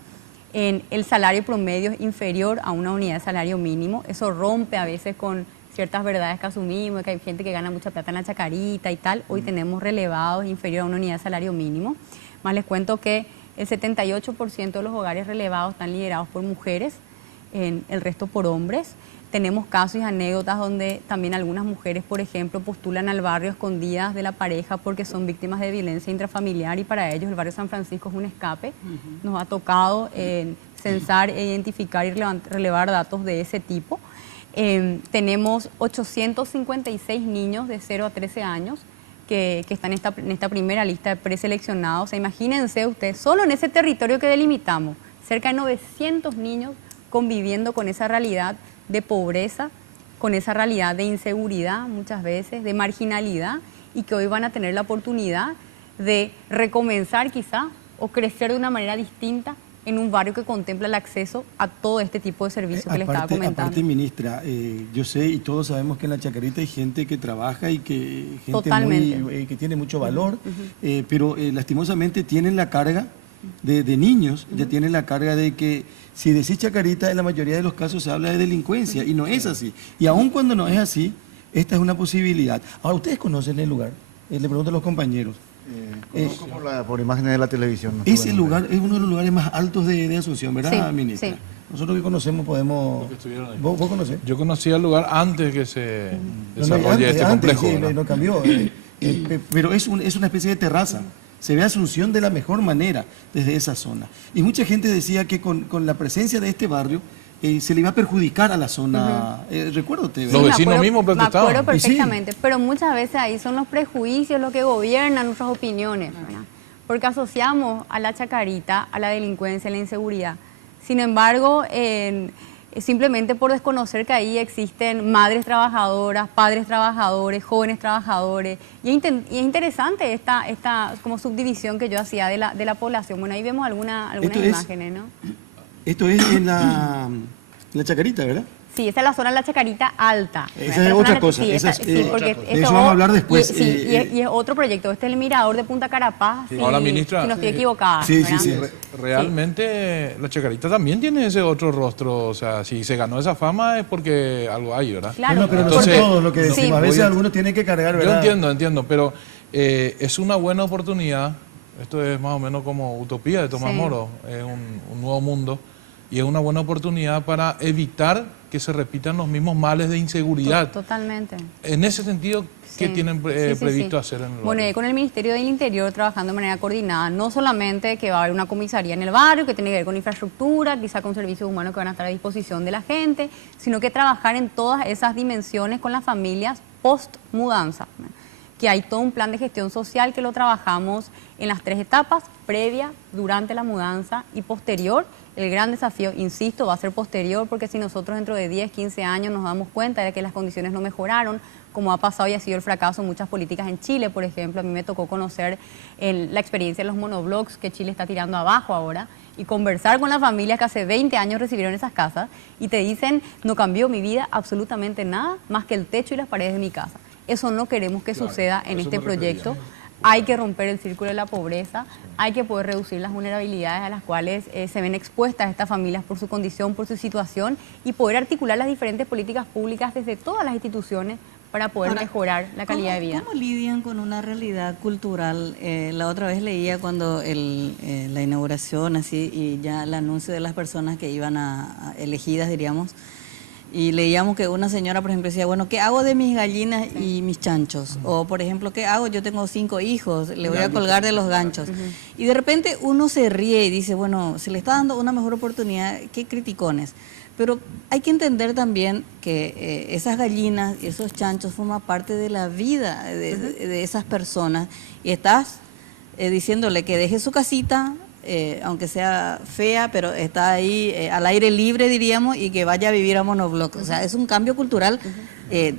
el salario promedio es inferior a una unidad de salario mínimo. Eso rompe a veces con ciertas verdades que asumimos, que hay gente que gana mucha plata en la Chacarita y tal. Hoy tenemos relevados inferior a una unidad de salario mínimo. Más les cuento que el 78% de los hogares relevados están liderados por mujeres, el resto por hombres. Tenemos casos y anécdotas donde también algunas mujeres, por ejemplo, postulan al barrio escondidas de la pareja porque son víctimas de violencia intrafamiliar y para ellos el barrio San Francisco es un escape. Nos ha tocado censar, identificar y relevar datos de ese tipo. Tenemos 856 niños de 0 a 13 años que están en esta primera lista de preseleccionados. O sea, imagínense ustedes, solo en ese territorio que delimitamos, cerca de 900 niños conviviendo con esa realidad de pobreza, con esa realidad de inseguridad muchas veces, de marginalidad, y que hoy van a tener la oportunidad de recomenzar quizá o crecer de una manera distinta en un barrio que contempla el acceso a todo este tipo de servicios que le estaba comentando. Aparte, ministra, yo sé y todos sabemos que en la Chacarita hay gente que trabaja y que que tiene mucho valor, pero lastimosamente tienen la carga de niños, ya tienen la carga de que si decís Chacarita, en la mayoría de los casos se habla de delincuencia y no es así. Y aun cuando no es así, esta es una posibilidad. Ahora, ¿ustedes conocen el lugar? Le pregunto a los compañeros. Conozco por imágenes de la televisión. No ese lugar es uno de los lugares más altos de Asunción, ¿verdad, ministra? Sí. Nosotros que conocemos podemos... ¿Vos conocés? Yo conocía el lugar antes que se desarrolle este complejo. Sí, no cambió. Pero es una especie de terraza. Se ve Asunción de la mejor manera desde esa zona. Y mucha gente decía que con la presencia de este barrio se le iba a perjudicar a la zona. Recuerdo usted. Los vecinos mismos protestaban. Me acuerdo perfectamente, pero muchas veces ahí son los prejuicios los que gobiernan nuestras opiniones, ¿verdad? Porque asociamos a la Chacarita a la delincuencia, a la inseguridad. Sin embargo, simplemente por desconocer que ahí existen madres trabajadoras, padres trabajadores, jóvenes trabajadores. Y es interesante esta como subdivisión que yo hacía de la población. Bueno, ahí vemos algunas imágenes, ¿no? Esto es en la Chacarita, ¿verdad? Sí, esa es la zona de la Chacarita Alta. Esa es otra cosa. Sí, porque de eso vamos a hablar después. Y es otro proyecto. Este es el mirador de Punta Carapaz. Sí. Ahora, ministra, si no estoy equivocada. Sí. Realmente la Chacarita también tiene ese otro rostro. O sea, si se ganó esa fama es porque algo hay, ¿verdad? Claro. Bueno, pero entonces, no todo lo que decimos. A veces algunos tienen que cargar, ¿verdad? Yo entiendo, pero es una buena oportunidad. Esto es más o menos como Utopía de Tomás Moro. Es un nuevo mundo. Y es una buena oportunidad para evitar que se repitan los mismos males de inseguridad. Totalmente. En ese sentido, ¿qué tienen previsto hacer en el barrio? Bueno, y con el Ministerio del Interior trabajando de manera coordinada, no solamente que va a haber una comisaría en el barrio, que tiene que ver con infraestructura, quizá con servicios humanos que van a estar a disposición de la gente, sino que trabajar en todas esas dimensiones con las familias post-mudanza, que hay todo un plan de gestión social que lo trabajamos en las 3 etapas, previa, durante la mudanza y posterior. El gran desafío, insisto, va a ser posterior, porque si nosotros dentro de 10, 15 años nos damos cuenta de que las condiciones no mejoraron, como ha pasado y ha sido el fracaso en muchas políticas en Chile, por ejemplo, a mí me tocó conocer la experiencia de los monoblocks que Chile está tirando abajo ahora, y conversar con las familias que hace 20 años recibieron esas casas y te dicen, no cambió mi vida absolutamente nada más que el techo y las paredes de mi casa. Eso no queremos que suceda en este proyecto. Hay que romper el círculo de la pobreza, hay que poder reducir las vulnerabilidades a las cuales se ven expuestas estas familias por su condición, por su situación, y poder articular las diferentes políticas públicas desde todas las instituciones para poder mejorar la calidad de vida. ¿Cómo lidian con una realidad cultural? La otra vez leía cuando la inauguración así y ya el anuncio de las personas que iban elegidas, diríamos, Y leíamos que una señora, por ejemplo, decía, bueno, ¿qué hago de mis gallinas y mis chanchos? O, por ejemplo, ¿qué hago? Yo tengo 5 hijos, le voy a colgar de los ganchos. Y de repente uno se ríe y dice, bueno, se le está dando una mejor oportunidad, qué criticones. Pero hay que entender también que esas gallinas y esos chanchos forman parte de la vida de esas personas. Y estás diciéndole que deje su casita, aunque sea fea, pero está ahí al aire libre, diríamos, y que vaya a vivir a monobloc. O sea, es un cambio cultural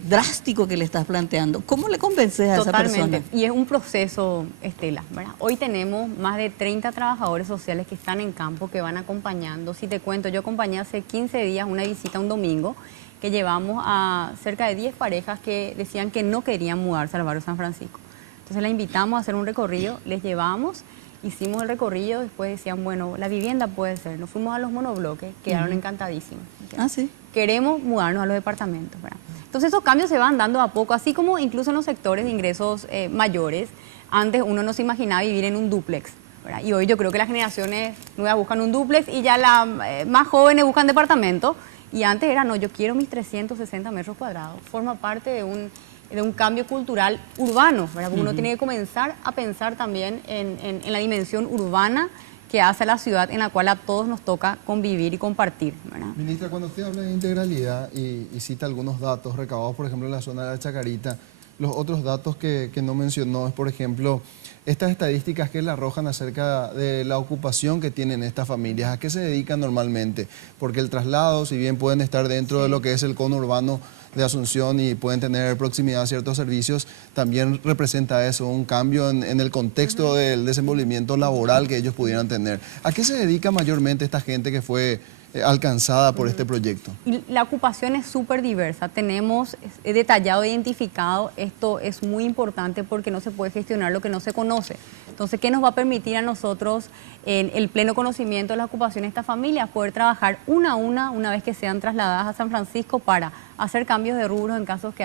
drástico que le estás planteando. ¿Cómo le convences a esa persona? Totalmente. Y es un proceso, Estela, ¿verdad? Hoy tenemos más de 30 trabajadores sociales que están en campo, que van acompañando. Si te cuento, yo acompañé hace 15 días una visita un domingo, que llevamos a cerca de 10 parejas que decían que no querían mudarse al barrio San Francisco. Entonces la invitamos a hacer un recorrido, les llevamos. Hicimos el recorrido, después decían, bueno, la vivienda puede ser. Nos fuimos a los monobloques, quedaron encantadísimos. Ah, sí. Queremos mudarnos a los departamentos, ¿verdad? Entonces esos cambios se van dando a poco, así como incluso en los sectores de ingresos mayores. Antes uno no se imaginaba vivir en un dúplex, ¿verdad? Y hoy yo creo que las generaciones nuevas buscan un dúplex y ya las más jóvenes buscan departamento. Y antes era, no, yo quiero mis 360 metros cuadrados. Forma parte de un cambio cultural urbano, ¿verdad? Porque uno tiene que comenzar a pensar también en la dimensión urbana que hace la ciudad en la cual a todos nos toca convivir y compartir, ¿verdad? Ministra, cuando usted habla de integralidad y cita algunos datos recabados, por ejemplo, en la zona de la Chacarita, los otros datos que no mencionó es, por ejemplo, estas estadísticas que le arrojan acerca de la ocupación que tienen estas familias, ¿a qué se dedican normalmente? Porque el traslado, si bien pueden estar dentro de lo que es el conurbano de Asunción y pueden tener proximidad a ciertos servicios, también representa eso, un cambio en el contexto del desenvolvimiento laboral que ellos pudieran tener. ¿A qué se dedica mayormente esta gente que fue alcanzada por este proyecto? Y la ocupación es súper diversa, tenemos detallado, identificado, esto es muy importante porque no se puede gestionar lo que no se conoce. Entonces, ¿qué nos va a permitir a nosotros, en el pleno conocimiento de la ocupación de estas familias, poder trabajar una vez que sean trasladadas a San Francisco para hacer cambios de rubros en casos que,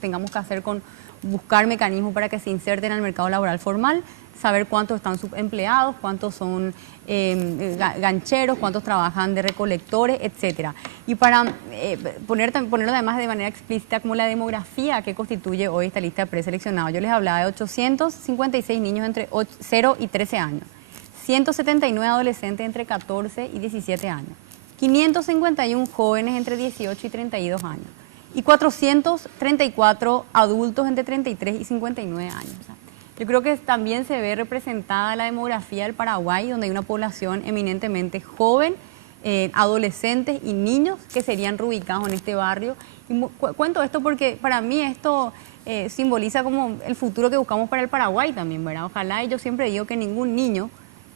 tengamos que hacer con buscar mecanismos para que se inserten al mercado laboral formal, saber cuántos están subempleados, cuántos son gancheros, cuántos trabajan de recolectores, etcétera. Y para ponerlo además de manera explícita como la demografía que constituye hoy esta lista de preseleccionados. Yo les hablaba de 856 niños entre 0 y 13 años, 179 adolescentes entre 14 y 17 años, 551 jóvenes entre 18 y 32 años y 434 adultos entre 33 y 59 años. O sea, yo creo que también se ve representada la demografía del Paraguay, donde hay una población eminentemente joven, adolescentes y niños que serían reubicados en este barrio. Y cuento esto porque para mí esto simboliza como el futuro que buscamos para el Paraguay también, ¿verdad? Ojalá, y yo siempre digo que ningún niño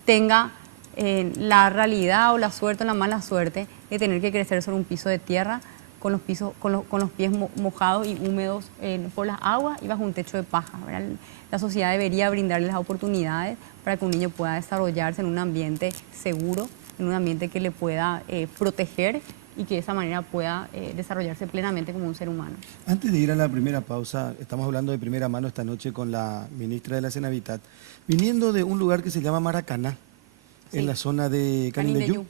tenga la realidad o la suerte o la mala suerte de tener que crecer sobre un piso de tierra con los pies mojados y húmedos por las aguas y bajo un techo de paja, ¿verdad? La sociedad debería brindarles las oportunidades para que un niño pueda desarrollarse en un ambiente seguro, en un ambiente que le pueda proteger y que de esa manera pueda desarrollarse plenamente como un ser humano. Antes de ir a la primera pausa, estamos hablando de primera mano esta noche con la ministra de la Senavitat, viniendo de un lugar que se llama Maracaná, sí, en la zona de Canindeyú.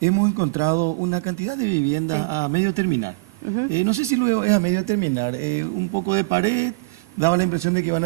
Hemos encontrado una cantidad de viviendas, sí, a medio terminar. No sé si luego es a medio terminar, un poco de pared, daba la impresión de que iba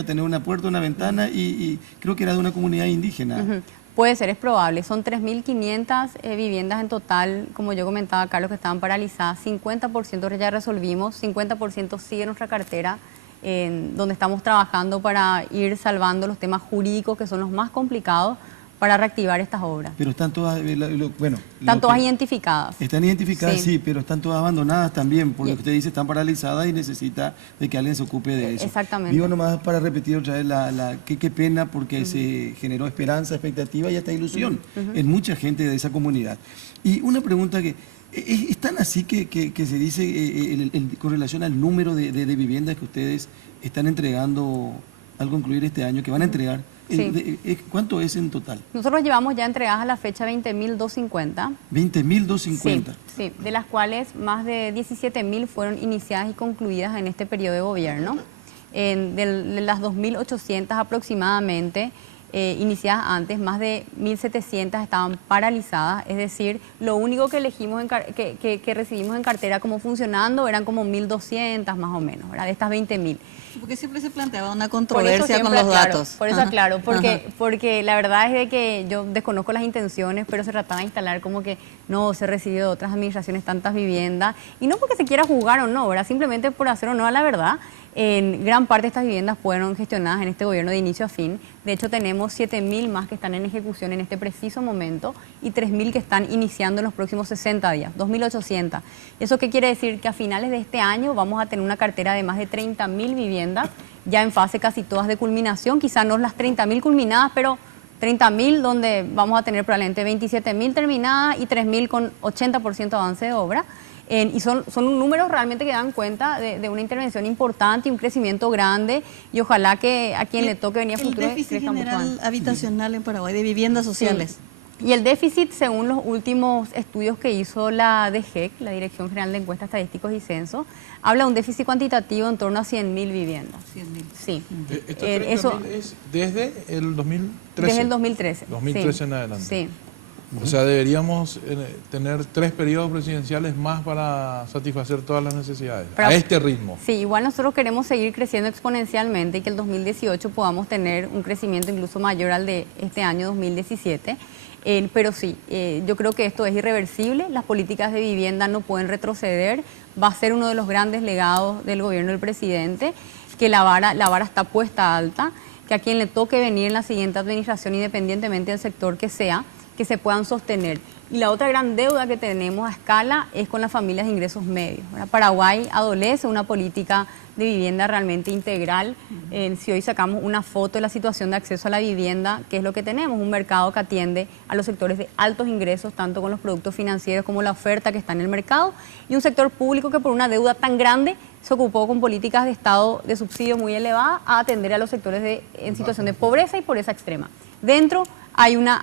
a tener una puerta, una ventana y creo que era de una comunidad indígena. Puede ser, es probable. Son 3.500 viviendas en total, como yo comentaba, Carlos, que estaban paralizadas. 50% ya resolvimos, 50% sigue en nuestra cartera, donde estamos trabajando para ir salvando los temas jurídicos, que son los más complicados, para reactivar estas obras. Pero están todas, están todas identificadas. Están identificadas, sí, sí, pero están todas abandonadas también, por lo que usted dice, están paralizadas y necesita de que alguien se ocupe de eso. Exactamente. Digo nomás para repetir otra vez, qué pena, porque se generó esperanza, expectativa y hasta ilusión en mucha gente de esa comunidad. Y una pregunta que, ¿es tan así que se dice con relación al número de viviendas que ustedes están entregando al concluir este año, que van a entregar? Sí. ¿Cuánto es en total? Nosotros llevamos ya entregadas a la fecha 20.250. 20.250. Sí, de las cuales más de 17.000 fueron iniciadas y concluidas en este periodo de gobierno. De las 2.800 aproximadamente iniciadas antes, más de 1.700 estaban paralizadas, es decir, lo único que elegimos que recibimos en cartera como funcionando eran como 1.200 más o menos, ¿verdad? De estas 20.000. Porque siempre se planteaba una controversia con los datos. Por eso aclaro, porque la verdad es de que yo desconozco las intenciones, pero se trataba de instalar como que no se recibió de otras administraciones tantas viviendas, y no porque se quiera jugar o no, ¿verdad? Simplemente por hacer honor a la verdad. En gran parte de estas viviendas fueron gestionadas en este gobierno de inicio a fin. De hecho, tenemos 7.000 más que están en ejecución en este preciso momento y 3.000 que están iniciando en los próximos 60 días, 2.800. ¿Eso qué quiere decir? Que a finales de este año vamos a tener una cartera de más de 30.000 viviendas, ya en fase casi todas de culminación, quizás no las 30.000 culminadas, pero 30.000 donde vamos a tener probablemente 27.000 terminadas y 3.000 con 80% avance de obra. Y son números realmente que dan cuenta de una intervención importante y un crecimiento grande, y ojalá que a quien le toque venir a futuro el déficit general habitacional en Paraguay de viviendas sociales. Sí. Y el déficit, según los últimos estudios que hizo la DGEC, la Dirección General de Encuestas Estadísticos y Censos, habla de un déficit cuantitativo en torno a 100.000 viviendas. 100.000. Sí. Eso es desde el 2013. Desde el 2013. 2013 sí. en adelante. Sí. O sea, deberíamos tener 3 periodos presidenciales más para satisfacer todas las necesidades, a este ritmo. Sí, igual nosotros queremos seguir creciendo exponencialmente y que el 2018 podamos tener un crecimiento incluso mayor al de este año 2017. Pero sí, yo creo que esto es irreversible, las políticas de vivienda no pueden retroceder, va a ser uno de los grandes legados del gobierno del presidente, que la vara está puesta alta, que a quien le toque venir en la siguiente administración, independientemente del sector que sea, que se puedan sostener. Y la otra gran deuda que tenemos a escala es con las familias de ingresos medios, ¿verdad? Paraguay adolece una política de vivienda realmente integral. Si hoy sacamos una foto de la situación de acceso a la vivienda, ¿qué es lo que tenemos? Un mercado que atiende a los sectores de altos ingresos, tanto con los productos financieros como la oferta que está en el mercado, y un sector público que por una deuda tan grande se ocupó con políticas de Estado de subsidio muy elevadas a atender a los sectores en situación de pobreza y pobreza extrema. Dentro hay una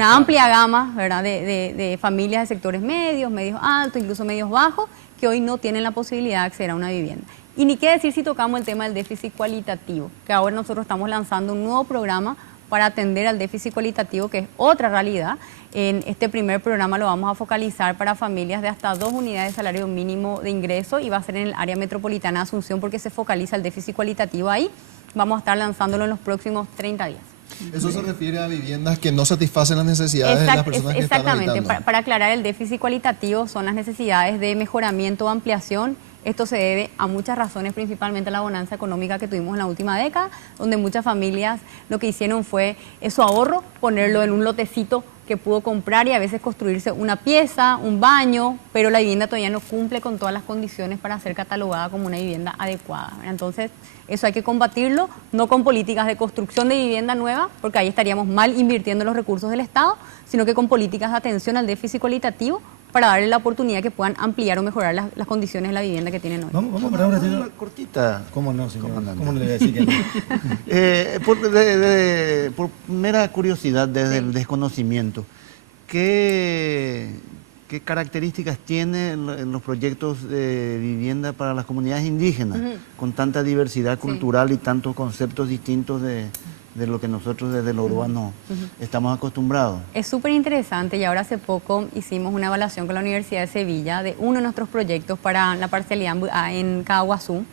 amplia gama, ¿verdad?, de familias de sectores medios, medios altos, incluso medios bajos, que hoy no tienen la posibilidad de acceder a una vivienda. Y ni qué decir si tocamos el tema del déficit cualitativo, que ahora nosotros estamos lanzando un nuevo programa para atender al déficit cualitativo, que es otra realidad. En este primer programa lo vamos a focalizar para familias de hasta 2 unidades de salario mínimo de ingreso, y va a ser en el área metropolitana de Asunción porque se focaliza el déficit cualitativo ahí. Vamos a estar lanzándolo en los próximos 30 días. Eso se refiere a viviendas que no satisfacen las necesidades de las personas que están habitando. Exactamente. Para aclarar, el déficit cualitativo son las necesidades de mejoramiento o ampliación. Esto se debe a muchas razones, principalmente a la bonanza económica que tuvimos en la última década, donde muchas familias lo que hicieron fue su ahorro, ponerlo en un lotecito que pudo comprar y a veces construirse una pieza, un baño, pero la vivienda todavía no cumple con todas las condiciones para ser catalogada como una vivienda adecuada. Entonces, eso hay que combatirlo, no con políticas de construcción de vivienda nueva, porque ahí estaríamos mal invirtiendo los recursos del Estado, sino que con políticas de atención al déficit cualitativo para darle la oportunidad que puedan ampliar o mejorar las condiciones de la vivienda que tienen hoy. Vamos a parar una cortita. ¿Cómo no, señor? Comandante. ¿Cómo le voy a decir que no? Por mera curiosidad, desde el desconocimiento, ¿qué características tienen los proyectos de vivienda para las comunidades indígenas, con tanta diversidad cultural y tantos conceptos distintos de lo que nosotros desde lo urbano estamos acostumbrados? Es súper interesante, y ahora hace poco hicimos una evaluación con la Universidad de Sevilla de uno de nuestros proyectos para la parcialidad en Caaguazú,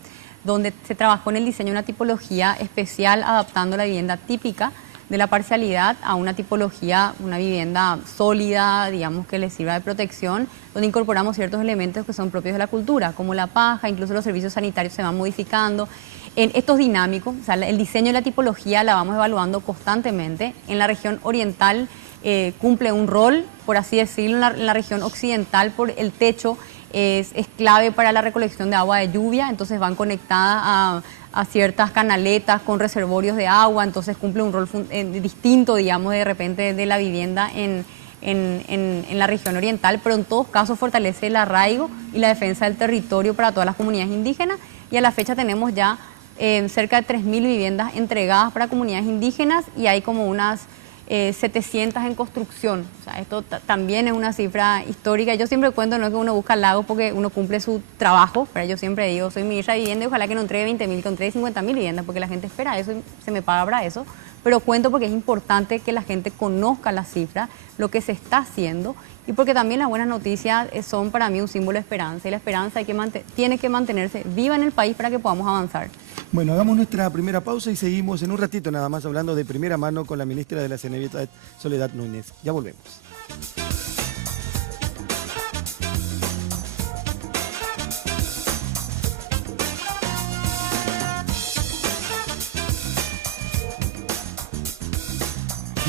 donde se trabajó en el diseño de una tipología especial adaptando la vivienda típica de la parcialidad a una tipología, una vivienda sólida, digamos, que le sirva de protección, donde incorporamos ciertos elementos que son propios de la cultura, como la paja, incluso los servicios sanitarios se van modificando. Esto es dinámico, o sea, el diseño de la tipología la vamos evaluando constantemente. En la región oriental cumple un rol, por así decirlo, en la región occidental por el techo es clave para la recolección de agua de lluvia, entonces van conectadas a ciertas canaletas con reservorios de agua, entonces cumple un rol distinto, digamos, de repente de la vivienda en la región oriental, pero en todos casos fortalece el arraigo y la defensa del territorio para todas las comunidades indígenas, y a la fecha tenemos ya cerca de 3.000 viviendas entregadas para comunidades indígenas, y hay como unas 700 en construcción. O sea, esto también es una cifra histórica. Yo siempre cuento, no es que uno busca lagos porque uno cumple su trabajo, pero yo siempre digo, soy ministra de Vivienda y ojalá que no entregue 20.000, que entregue 50.000 viviendas, porque la gente espera eso y se me paga para eso. Pero cuento porque es importante que la gente conozca la cifra, lo que se está haciendo, y porque también las buenas noticias son para mí un símbolo de esperanza, y la esperanza tiene que mantenerse viva en el país para que podamos avanzar. Bueno, hagamos nuestra primera pausa y seguimos en un ratito nada más hablando de primera mano con la ministra de la Senavitat, Soledad Núñez. Ya volvemos.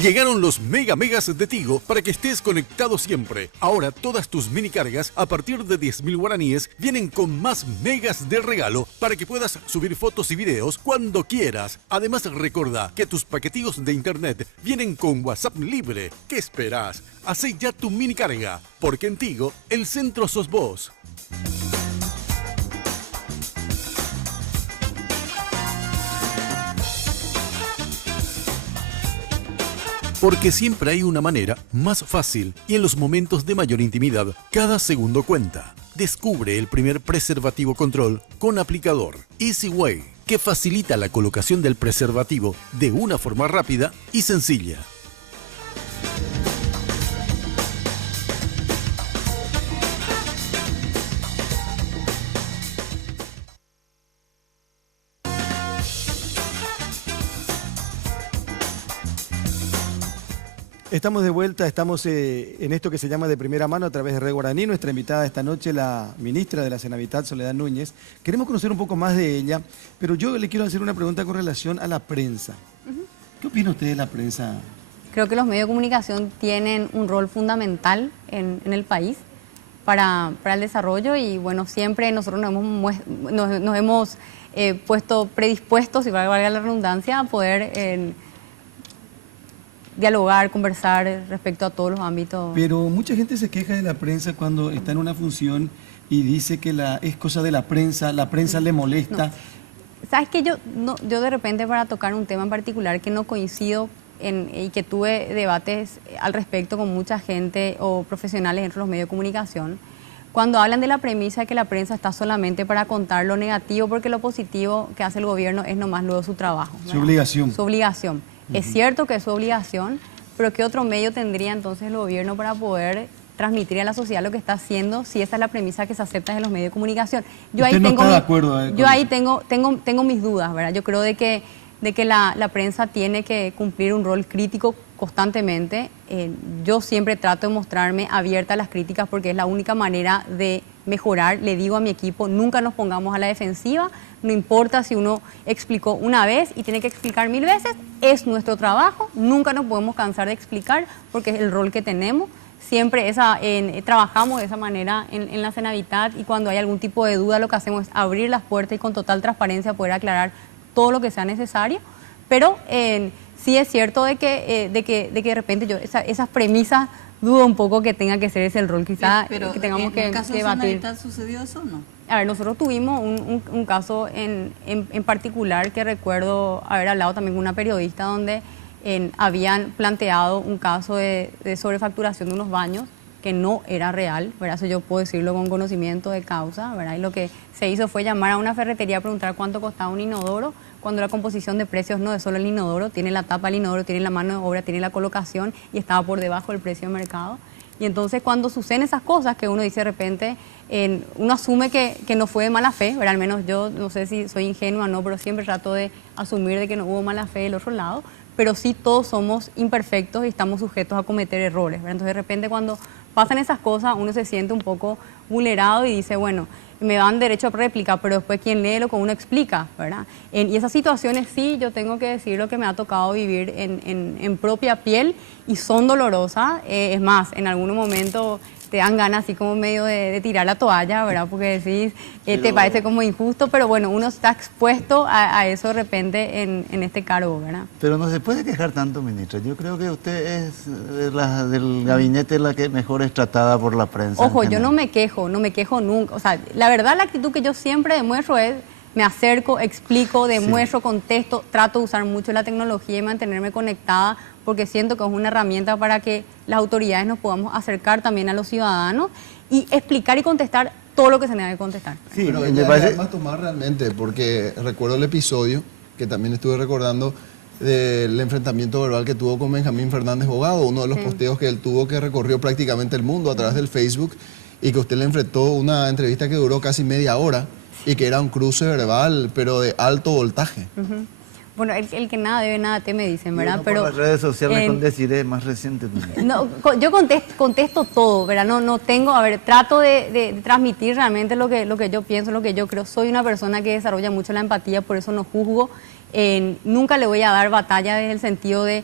Llegaron los megas de Tigo para que estés conectado siempre. Ahora todas tus mini cargas a partir de 10.000 guaraníes vienen con más megas de regalo para que puedas subir fotos y videos cuando quieras. Además recordá que tus paquetillos de internet vienen con WhatsApp libre. ¿Qué esperás? Hacé ya tu mini carga, porque en Tigo el centro sos vos. Porque siempre hay una manera más fácil y en los momentos de mayor intimidad, cada segundo cuenta. Descubre el primer preservativo control con aplicador Easy Way, que facilita la colocación del preservativo de una forma rápida y sencilla. Estamos de vuelta, estamos en esto que se llama De Primera Mano a través de Red Guaraní. Nuestra invitada esta noche, la ministra de la Senavitat, Soledad Núñez. Queremos conocer un poco más de ella, pero yo le quiero hacer una pregunta con relación a la prensa. ¿Qué opina usted de la prensa? Creo que los medios de comunicación tienen un rol fundamental en el país para el desarrollo, y bueno, siempre nosotros nos hemos puesto predispuestos, si valga la redundancia, a poder dialogar, conversar respecto a todos los ámbitos. Pero mucha gente se queja de la prensa cuando está en una función y dice que es cosa de la prensa le molesta. No. ¿Sabes qué? Yo de repente, para tocar un tema en particular que no coincido y que tuve debates al respecto con mucha gente o profesionales dentro de los medios de comunicación, cuando hablan de la premisa de que la prensa está solamente para contar lo negativo, porque lo positivo que hace el gobierno es nomás luego su trabajo, ¿verdad? Su obligación. Su obligación. Es cierto que es su obligación, pero ¿qué otro medio tendría entonces el gobierno para poder transmitir a la sociedad lo que está haciendo, si esa es la premisa que se acepta en los medios de comunicación? Yo ahí tengo tengo mis dudas, ¿verdad? Yo creo de que la prensa tiene que cumplir un rol crítico constantemente. Yo siempre trato de mostrarme abierta a las críticas porque es la única manera de mejorar. Le digo a mi equipo, nunca nos pongamos a la defensiva, no importa si uno explicó una vez y tiene que explicar 1000 veces, es nuestro trabajo, nunca nos podemos cansar de explicar porque es el rol que tenemos. Siempre trabajamos de esa manera en la Senavitat, y cuando hay algún tipo de duda lo que hacemos es abrir las puertas y con total transparencia poder aclarar todo lo que sea necesario. Pero sí es cierto de que de repente yo esas premisas dudo un poco que tenga que ser ese el rol, quizá pero que tengamos que ¿en el caso de debatir. Senavitat sucedió eso o no? A ver, nosotros tuvimos un caso en particular que recuerdo haber hablado también con una periodista donde habían planteado un caso de sobrefacturación de unos baños que no era real, ¿verdad? Eso yo puedo decirlo con conocimiento de causa, ¿verdad? Y lo que se hizo fue llamar a una ferretería a preguntar cuánto costaba un inodoro, cuando la composición de precios no es solo el inodoro, tiene la tapa del inodoro, tiene la mano de obra, tiene la colocación, y estaba por debajo del precio de mercado. Y entonces cuando suceden esas cosas que uno dice de repente, uno asume que no fue de mala fe, ¿verdad? Al menos yo no sé si soy ingenua o no, pero siempre trato de asumir de que no hubo mala fe del otro lado, pero sí todos somos imperfectos y estamos sujetos a cometer errores, ¿verdad? Entonces de repente cuando pasan esas cosas uno se siente un poco vulnerado y dice, bueno, me dan derecho a réplica, pero después quien lee lo que uno explica, ¿verdad? Y esas situaciones sí, yo tengo que decir lo que me ha tocado vivir en propia piel, y son dolorosas. Es más, en algún momento te dan ganas así como medio de tirar la toalla, ¿verdad? Porque decís, te parece como injusto, pero bueno, uno está expuesto a eso de repente en este cargo, ¿verdad? Pero no se puede quejar tanto, ministra. Yo creo que usted es del gabinete la que mejor es tratada por la prensa. Ojo, yo no me quejo nunca. O sea, la verdad, la actitud que yo siempre demuestro es me acerco, explico, demuestro, contesto, trato de usar mucho la tecnología y mantenerme conectada porque siento que es una herramienta para que las autoridades nos podamos acercar también a los ciudadanos y explicar y contestar todo lo que se tenga que contestar. Sí, Pero me ella parece... es más tomar realmente, porque recuerdo el episodio que también estuve recordando del enfrentamiento verbal que tuvo con Benjamín Fernández Bogado, uno de los posteos que él tuvo que recorrió prácticamente el mundo a través del Facebook y que usted le enfrentó una entrevista que duró casi media hora y que era un cruce verbal, pero de alto voltaje. Bueno, el que nada debe, nada teme, dicen, ¿verdad? Uno Pero por las redes sociales con Desiree es más reciente también. no, yo contesto todo, ¿verdad? No tengo, a ver, trato de transmitir realmente lo que yo pienso, lo que yo creo. Soy una persona que desarrolla mucho la empatía, por eso no juzgo. Nunca le voy a dar batalla desde el sentido de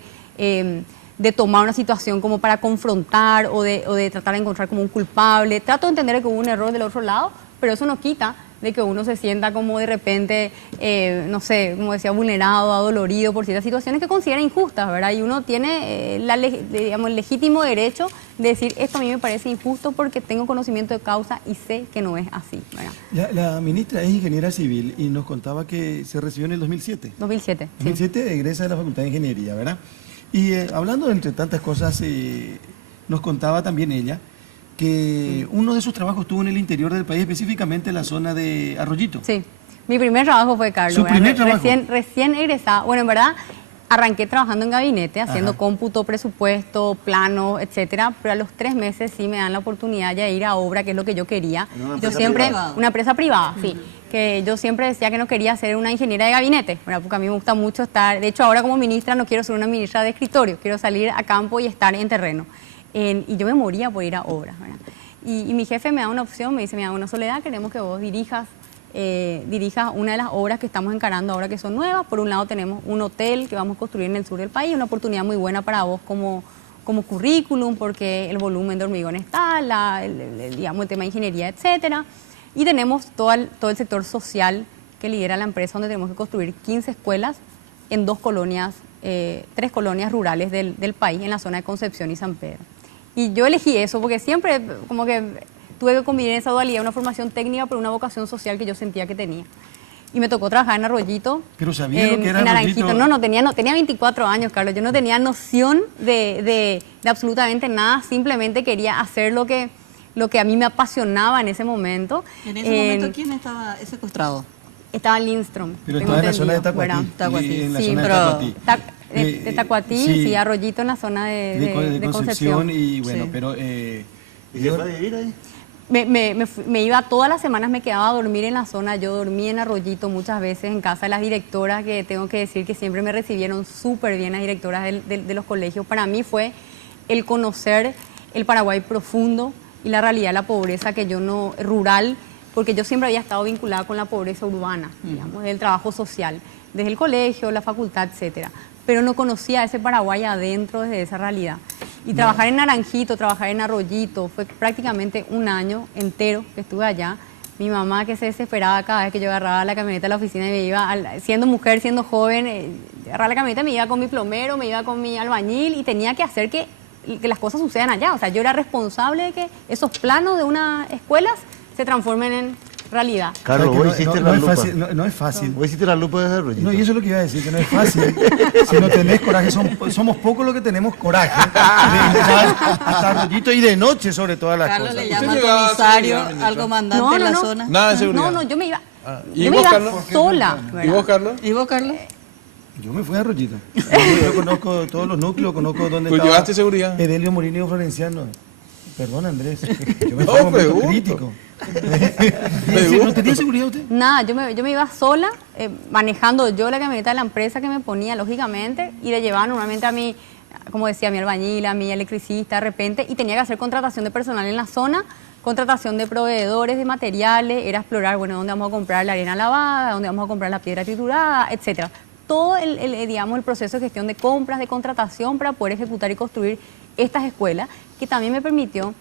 tomar una situación como para confrontar o de tratar de encontrar como un culpable. Trato de entender que hubo un error del otro lado, pero eso no quita de que uno se sienta como de repente, no sé, como decía, vulnerado, adolorido por ciertas situaciones que considera injustas, ¿verdad? Y uno tiene digamos, el legítimo derecho de decir, esto a mí me parece injusto porque tengo conocimiento de causa y sé que no es así, ¿verdad? La ministra es ingeniera civil y nos contaba que se recibió en el 2007. 2007. 2007 egresa de la Facultad de Ingeniería, ¿verdad? Y hablando de entre tantas cosas, nos contaba también ella que uno de sus trabajos estuvo en el interior del país, específicamente en la zona de Arroyito. Sí, mi primer trabajo fue, Carlos. ¿Su primer trabajo? Recién egresada. Bueno, en verdad, arranqué trabajando en gabinete, haciendo cómputo, presupuesto, plano, etcétera, pero a los 3 meses sí me dan la oportunidad de ir a obra, que es lo que yo quería. Yo siempre, una empresa privada, sí, que yo siempre decía que no quería ser una ingeniera de gabinete, ¿verdad? Porque a mí me gusta mucho estar, de hecho ahora como ministra no quiero ser una ministra de escritorio, quiero salir a campo y estar en terreno. Y yo me moría por ir a obras, ¿verdad? Y mi jefe me da una opción, me dice, mira, bueno, Soledad, queremos que vos dirijas una de las obras que estamos encarando ahora que son nuevas. Por un lado tenemos un hotel que vamos a construir en el sur del país, una oportunidad muy buena para vos como currículum, porque el volumen de hormigón está, digamos, el tema de ingeniería, etcétera. Y tenemos todo el sector social que lidera la empresa, donde tenemos que construir 15 escuelas en 3 colonias rurales del país, en la zona de Concepción y San Pedro. Y yo elegí eso porque siempre como que tuve que convivir en esa dualidad, una formación técnica, pero una vocación social que yo sentía que tenía. Y me tocó trabajar en Arroyito. ¿Pero sabía lo que era en Naranjito? Arroyito? No, tenía 24 años, Carlos. Yo no tenía noción de absolutamente nada. Simplemente quería hacer lo que a mí me apasionaba en ese momento. En ese momento, ¿quién estaba secuestrado? Estaba en Lindstrom. Pero estaba en la zona de Tacuatí. Tacuatí. En la Sí, zona de pero- Tacuatí. De Tacuatí, sí, Arroyito en la zona de Concepción. Y bueno, Sí. pero... ¿Y se fue a vivir ahí? Me iba todas las semanas, me quedaba a dormir en la zona. Yo dormí en Arroyito muchas veces en casa de las directoras, que tengo que decir que siempre me recibieron súper bien las directoras de los colegios. Para mí fue el conocer el Paraguay profundo y la realidad de la pobreza rural, porque yo siempre había estado vinculada con la pobreza urbana, digamos, del trabajo social, desde el colegio, la facultad, etcétera. Pero no conocía ese Paraguay adentro desde esa realidad. Y trabajar en Naranjito, trabajar en Arroyito, fue prácticamente un año entero que estuve allá. Mi mamá, que se desesperaba cada vez que yo agarraba la camioneta a la oficina y me iba, siendo mujer, siendo joven, agarraba la camioneta, me iba con mi plomero, me iba con mi albañil y tenía que hacer que las cosas sucedan allá. O sea, yo era responsable de que esos planos de unas escuelas se transformen en realidad. Carlos, ¿sabes vos que hiciste no la es lupa. fácil, no es fácil. Vos hiciste la lupa desde Arroyito. No, y eso es lo que iba a decir, que no es fácil. Si no tenés coraje, somos pocos los que tenemos coraje de llegar hasta Arroyito y de noche sobre todas las Carlos cosas. le llama al llegaba a comisario, seguridad, ministra? al comandante de la zona. Nada de seguridad. No, yo me iba, ¿Y yo me vos, iba Carlos? sola. ¿Y ¿verdad? vos, Carlos? ¿Y vos, Carlos? Yo me fui a Arroyito. Yo conozco todos los núcleos, conozco dónde ¿Tú estaba llevaste seguridad? Edelio Morinio Florenciano. Perdón, Andrés. Yo me No, fui a un momento pregunto. crítico. Pregunto. ¿No tenía seguridad usted? Nada, yo me iba sola, manejando yo la camioneta de la empresa que me ponía, lógicamente, y le llevaba normalmente a mi, como decía, a mi albañil, a mi electricista, de repente, y tenía que hacer contratación de personal en la zona, contratación de proveedores de materiales, era explorar, bueno, dónde vamos a comprar la arena lavada, dónde vamos a comprar la piedra triturada, etcétera. Todo digamos, el proceso de gestión de compras, de contratación para poder ejecutar y construir estas escuelas, que también me permitió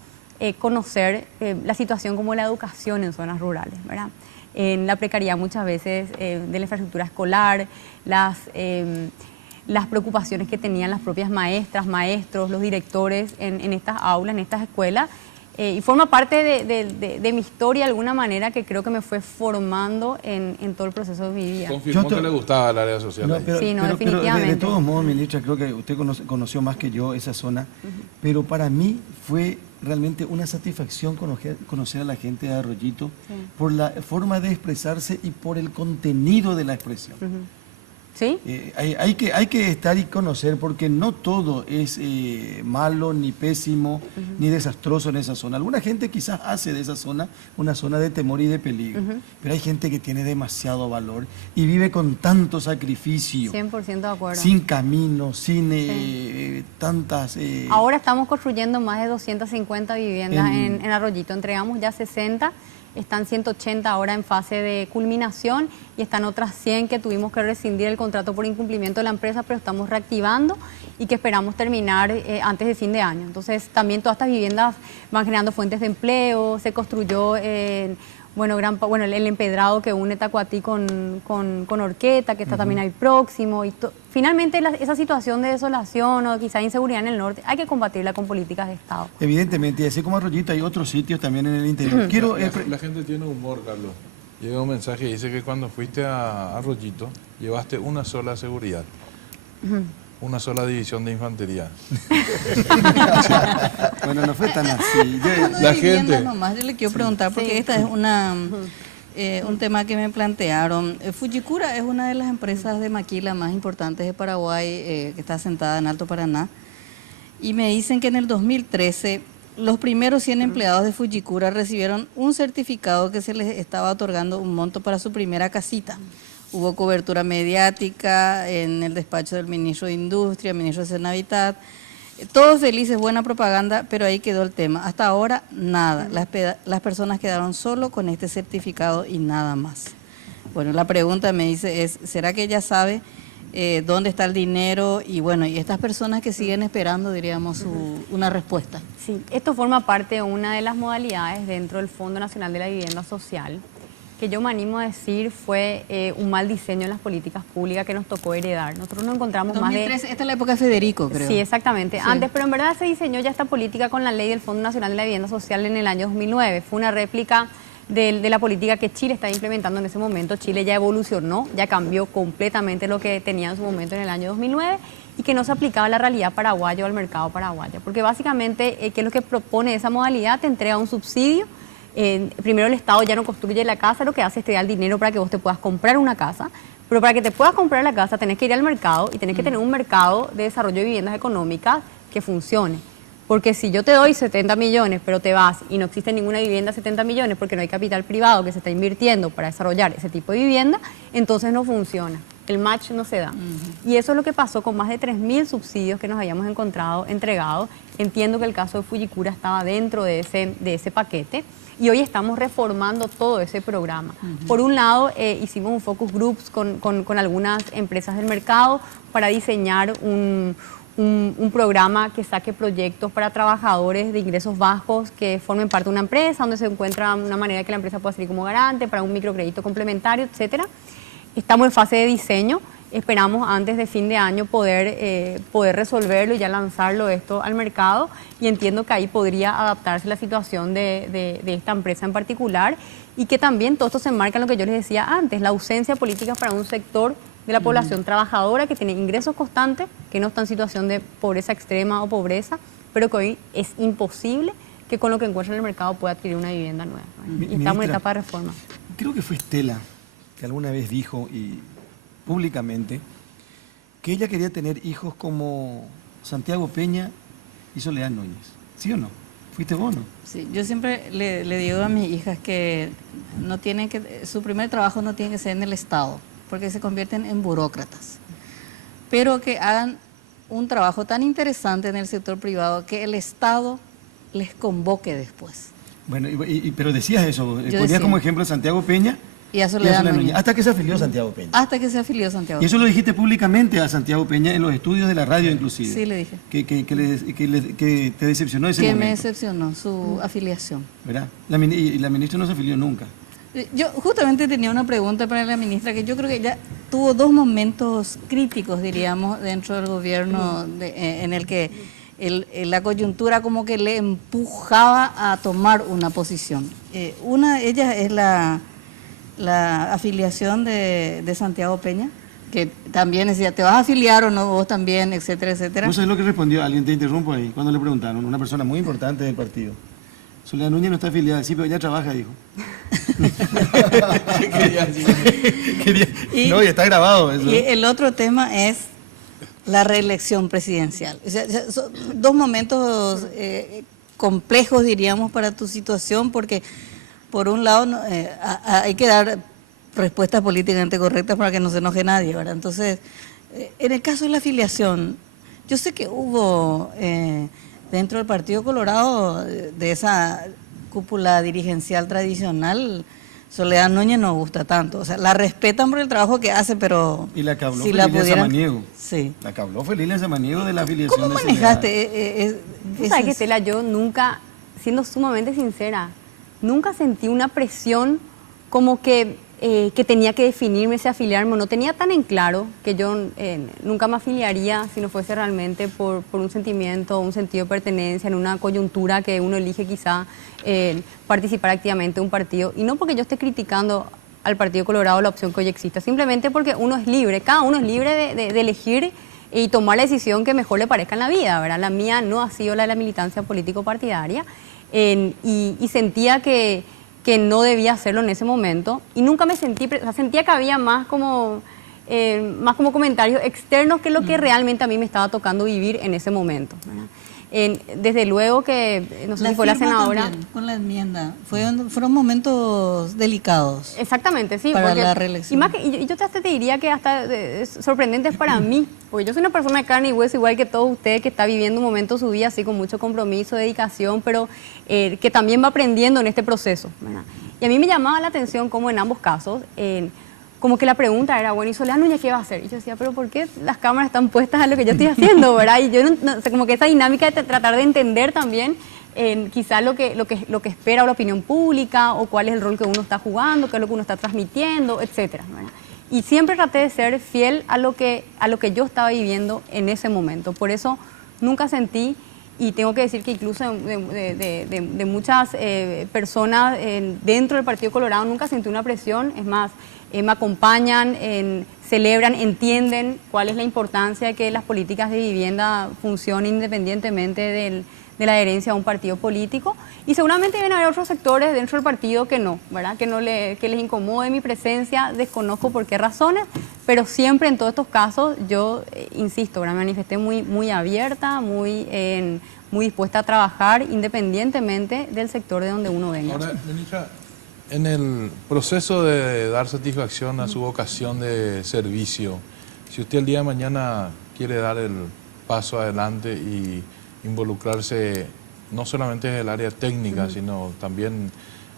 conocer la situación como la educación en zonas rurales, ¿verdad? En la precariedad muchas veces de la infraestructura escolar, las preocupaciones que tenían las propias maestras, maestros, los directores en estas aulas, en estas escuelas, Y forma parte de mi historia de alguna manera, que creo que me fue formando en todo el proceso de mi vida. Confirmó que le gustaba el área social. No, ahí. Sí, no, pero definitivamente. de todos modos, ministra, creo que usted conoció más que yo esa zona, pero para mí fue realmente una satisfacción conocer a la gente de Arroyito por la forma de expresarse y por el contenido de la expresión. ¿Sí? Hay que estar y conocer, porque no todo es malo, ni pésimo, ni desastroso en esa zona. Alguna gente quizás hace de esa zona una zona de temor y de peligro, pero hay gente que tiene demasiado valor y vive con tanto sacrificio, 100% de acuerdo. sin camino, sin tantas... Ahora estamos construyendo más de 250 viviendas en Arroyito. Entregamos ya 60, están 180 ahora en fase de culminación y están otras 100 que tuvimos que rescindir el contrato por incumplimiento de la empresa, pero estamos reactivando y que esperamos terminar antes de fin de año. Entonces también todas estas viviendas van generando fuentes de empleo, se construyó... el empedrado que une Tacuatí con Orqueta, que está también ahí próximo. Y finalmente esa situación de desolación o quizá inseguridad en el norte hay que combatirla con políticas de Estado. Evidentemente, y así como Arroyito hay otros sitios también en el interior. Quiero... La gente tiene humor, Carlos. Llega un mensaje y dice que cuando fuiste a Arroyito llevaste una sola seguridad. Una sola división de infantería. Bueno, no fue tan así. La gente... Nomás, yo le quiero preguntar, porque esta es un tema que me plantearon. Fujikura es una de las empresas de maquila más importantes de Paraguay, que está asentada en Alto Paraná. Y me dicen que en el 2013 los primeros 100 empleados de Fujikura recibieron un certificado que se les estaba otorgando un monto para su primera casita. Hubo cobertura mediática en el despacho del ministro de Industria, ministro de Senavitat. Todos felices, buena propaganda, pero ahí quedó el tema. Hasta ahora, nada. Las personas quedaron solo con este certificado y nada más. Bueno, la pregunta me dice es, ¿será que ella sabe dónde está el dinero? Y bueno, y estas personas que siguen esperando, diríamos, una respuesta. Sí, esto forma parte de una de las modalidades dentro del Fondo Nacional de la Vivienda Social, que yo me animo a decir fue un mal diseño en las políticas públicas que nos tocó heredar. Nosotros nos encontramos 2003, más de... esta es la época de Federico, creo. Sí, exactamente. Sí. Antes, pero en verdad se diseñó ya esta política con la ley del Fondo Nacional de la Vivienda Social en el año 2009. Fue una réplica de la política que Chile estaba implementando en ese momento. Chile ya evolucionó, ya cambió completamente lo que tenía en su momento en el año 2009 y que no se aplicaba a la realidad paraguaya o al mercado paraguayo. Porque básicamente, ¿qué es lo que propone esa modalidad? Te entrega un subsidio. Primero el Estado ya no construye la casa, lo que hace es te da el dinero para que vos te puedas comprar una casa, pero para que te puedas comprar la casa tenés que ir al mercado y tenés que tener un mercado de desarrollo de viviendas económicas que funcione. Porque si yo te doy 70 millones, pero te vas y no existe ninguna vivienda de 70 millones porque no hay capital privado que se está invirtiendo para desarrollar ese tipo de vivienda, entonces no funciona. El match no se da. Y eso es lo que pasó con más de 3.000 subsidios que nos habíamos encontrado entregados. Entiendo que el caso de Fujikura estaba dentro de ese paquete. Y hoy estamos reformando todo ese programa. Por un lado, hicimos un focus groups con algunas empresas del mercado para diseñar un programa que saque proyectos para trabajadores de ingresos bajos que formen parte de una empresa, donde se encuentra una manera que la empresa pueda salir como garante para un microcrédito complementario, etcétera. Estamos en fase de diseño. Esperamos antes de fin de año poder resolverlo y ya lanzarlo esto al mercado, y entiendo que ahí podría adaptarse la situación de esta empresa en particular, y que también todo esto se enmarca en lo que yo les decía antes, la ausencia de políticas para un sector de la población trabajadora que tiene ingresos constantes, que no está en situación de pobreza extrema o pobreza, pero que hoy es imposible que con lo que encuentra en el mercado pueda adquirir una vivienda nueva. Y estamos en etapa de reforma. Creo que fue Estela que alguna vez dijo públicamente que ella quería tener hijos como Santiago Peña y Soledad Núñez. ¿Sí o no? ¿Fuiste vos, no? Sí, yo siempre le digo a mis hijas que su primer trabajo no tiene que ser en el Estado, porque se convierten en burócratas, pero que hagan un trabajo tan interesante en el sector privado que el Estado les convoque después. Bueno, pero decías eso, Yo ponías decía. como ejemplo a Santiago Peña Y a Soledad Núñez. hasta que se afilió Santiago Peña. Hasta que se afilió Santiago. Y eso lo dijiste públicamente a Santiago Peña en los estudios de la radio inclusive. Sí, le dije. Que te decepcionó ese Que momento. me decepcionó su afiliación. ¿Verdad? Y la ministra no se afilió nunca. Yo justamente tenía una pregunta para la ministra, que yo creo que ella tuvo dos momentos críticos, diríamos, dentro del gobierno en el que la coyuntura como que le empujaba a tomar una posición. Una de ellas es la afiliación de Santiago Peña, que también decía, ¿te vas a afiliar o no vos también, etcétera, etcétera? ¿Vos sabés lo que respondió? Alguien te interrumpo ahí, cuando le preguntaron, una persona muy importante del partido. Soledad Núñez no está afiliada, sí, pero ella trabaja, dijo. ¿Qué quería decir? No, y está grabado eso. Y el otro tema es la reelección presidencial. O sea, son dos momentos complejos, diríamos, para tu situación, porque por un lado hay que dar respuestas políticamente correctas para que no se enoje nadie, ¿verdad? Entonces, en el caso de la afiliación, yo sé que hubo dentro del Partido Colorado, de esa cúpula dirigencial tradicional, Soledad Núñez no gusta tanto. O sea, la respetan por el trabajo que hace, pero y la que habló si fue la Lilia pudieran... Samaniego. Sí. La que habló fue Lilia Samaniego de la afiliación. ¿Cómo de manejaste? ¿Sabes qué, Estela? Yo nunca, siendo sumamente sincera, nunca sentí una presión como que tenía que definirme si afiliarme o no. Tenía tan en claro que yo nunca me afiliaría si no fuese realmente por un sentimiento, un sentido de pertenencia, en una coyuntura que uno elige quizá participar activamente en un partido. Y no porque yo esté criticando al Partido Colorado la opción que hoy existe, simplemente porque uno es libre, cada uno es libre de elegir y tomar la decisión que mejor le parezca en la vida, ¿verdad? La mía no ha sido la de la militancia político-partidaria y sentía que no debía hacerlo en ese momento y nunca me sentí, o sea, sentía que había más como comentarios externos que lo que realmente a mí me estaba tocando vivir en ese momento, ¿verdad? Desde luego que, no sé si fue la senadora... También, con la enmienda, fueron momentos delicados. Exactamente, sí. Para porque, la reelección. Y yo te diría que hasta es sorprendente para mí, porque yo soy una persona de carne y hueso igual que todos ustedes, que está viviendo un momento de su vida así con mucho compromiso, dedicación, pero que también va aprendiendo en este proceso, ¿verdad? Y a mí me llamaba la atención como en ambos casos, como que la pregunta era, bueno, ¿y Soledad Núñez qué va a hacer? Y yo decía, pero ¿por qué las cámaras están puestas a lo que yo estoy haciendo, verdad? Y yo no, o sea, como que esa dinámica de tratar de entender también quizás lo que espera la opinión pública o cuál es el rol que uno está jugando, qué es lo que uno está transmitiendo, etcétera, ¿verdad? Y siempre traté de ser fiel a lo que yo estaba viviendo en ese momento. Por eso nunca sentí, y tengo que decir que incluso de muchas personas dentro del Partido Colorado nunca sentí una presión, es más, me acompañan, celebran, entienden cuál es la importancia de que las políticas de vivienda funcionen independientemente de la adherencia a un partido político, y seguramente deben haber otros sectores dentro del partido que no, ¿verdad? Que les incomode mi presencia, desconozco por qué razones, pero siempre en todos estos casos yo, insisto, ¿verdad? Me manifesté muy abierta, muy dispuesta a trabajar independientemente del sector de donde uno venga. Ahora, ministra, en el proceso de dar satisfacción a su vocación de servicio, si usted el día de mañana quiere dar el paso adelante y involucrarse no solamente desde el área técnica, sino también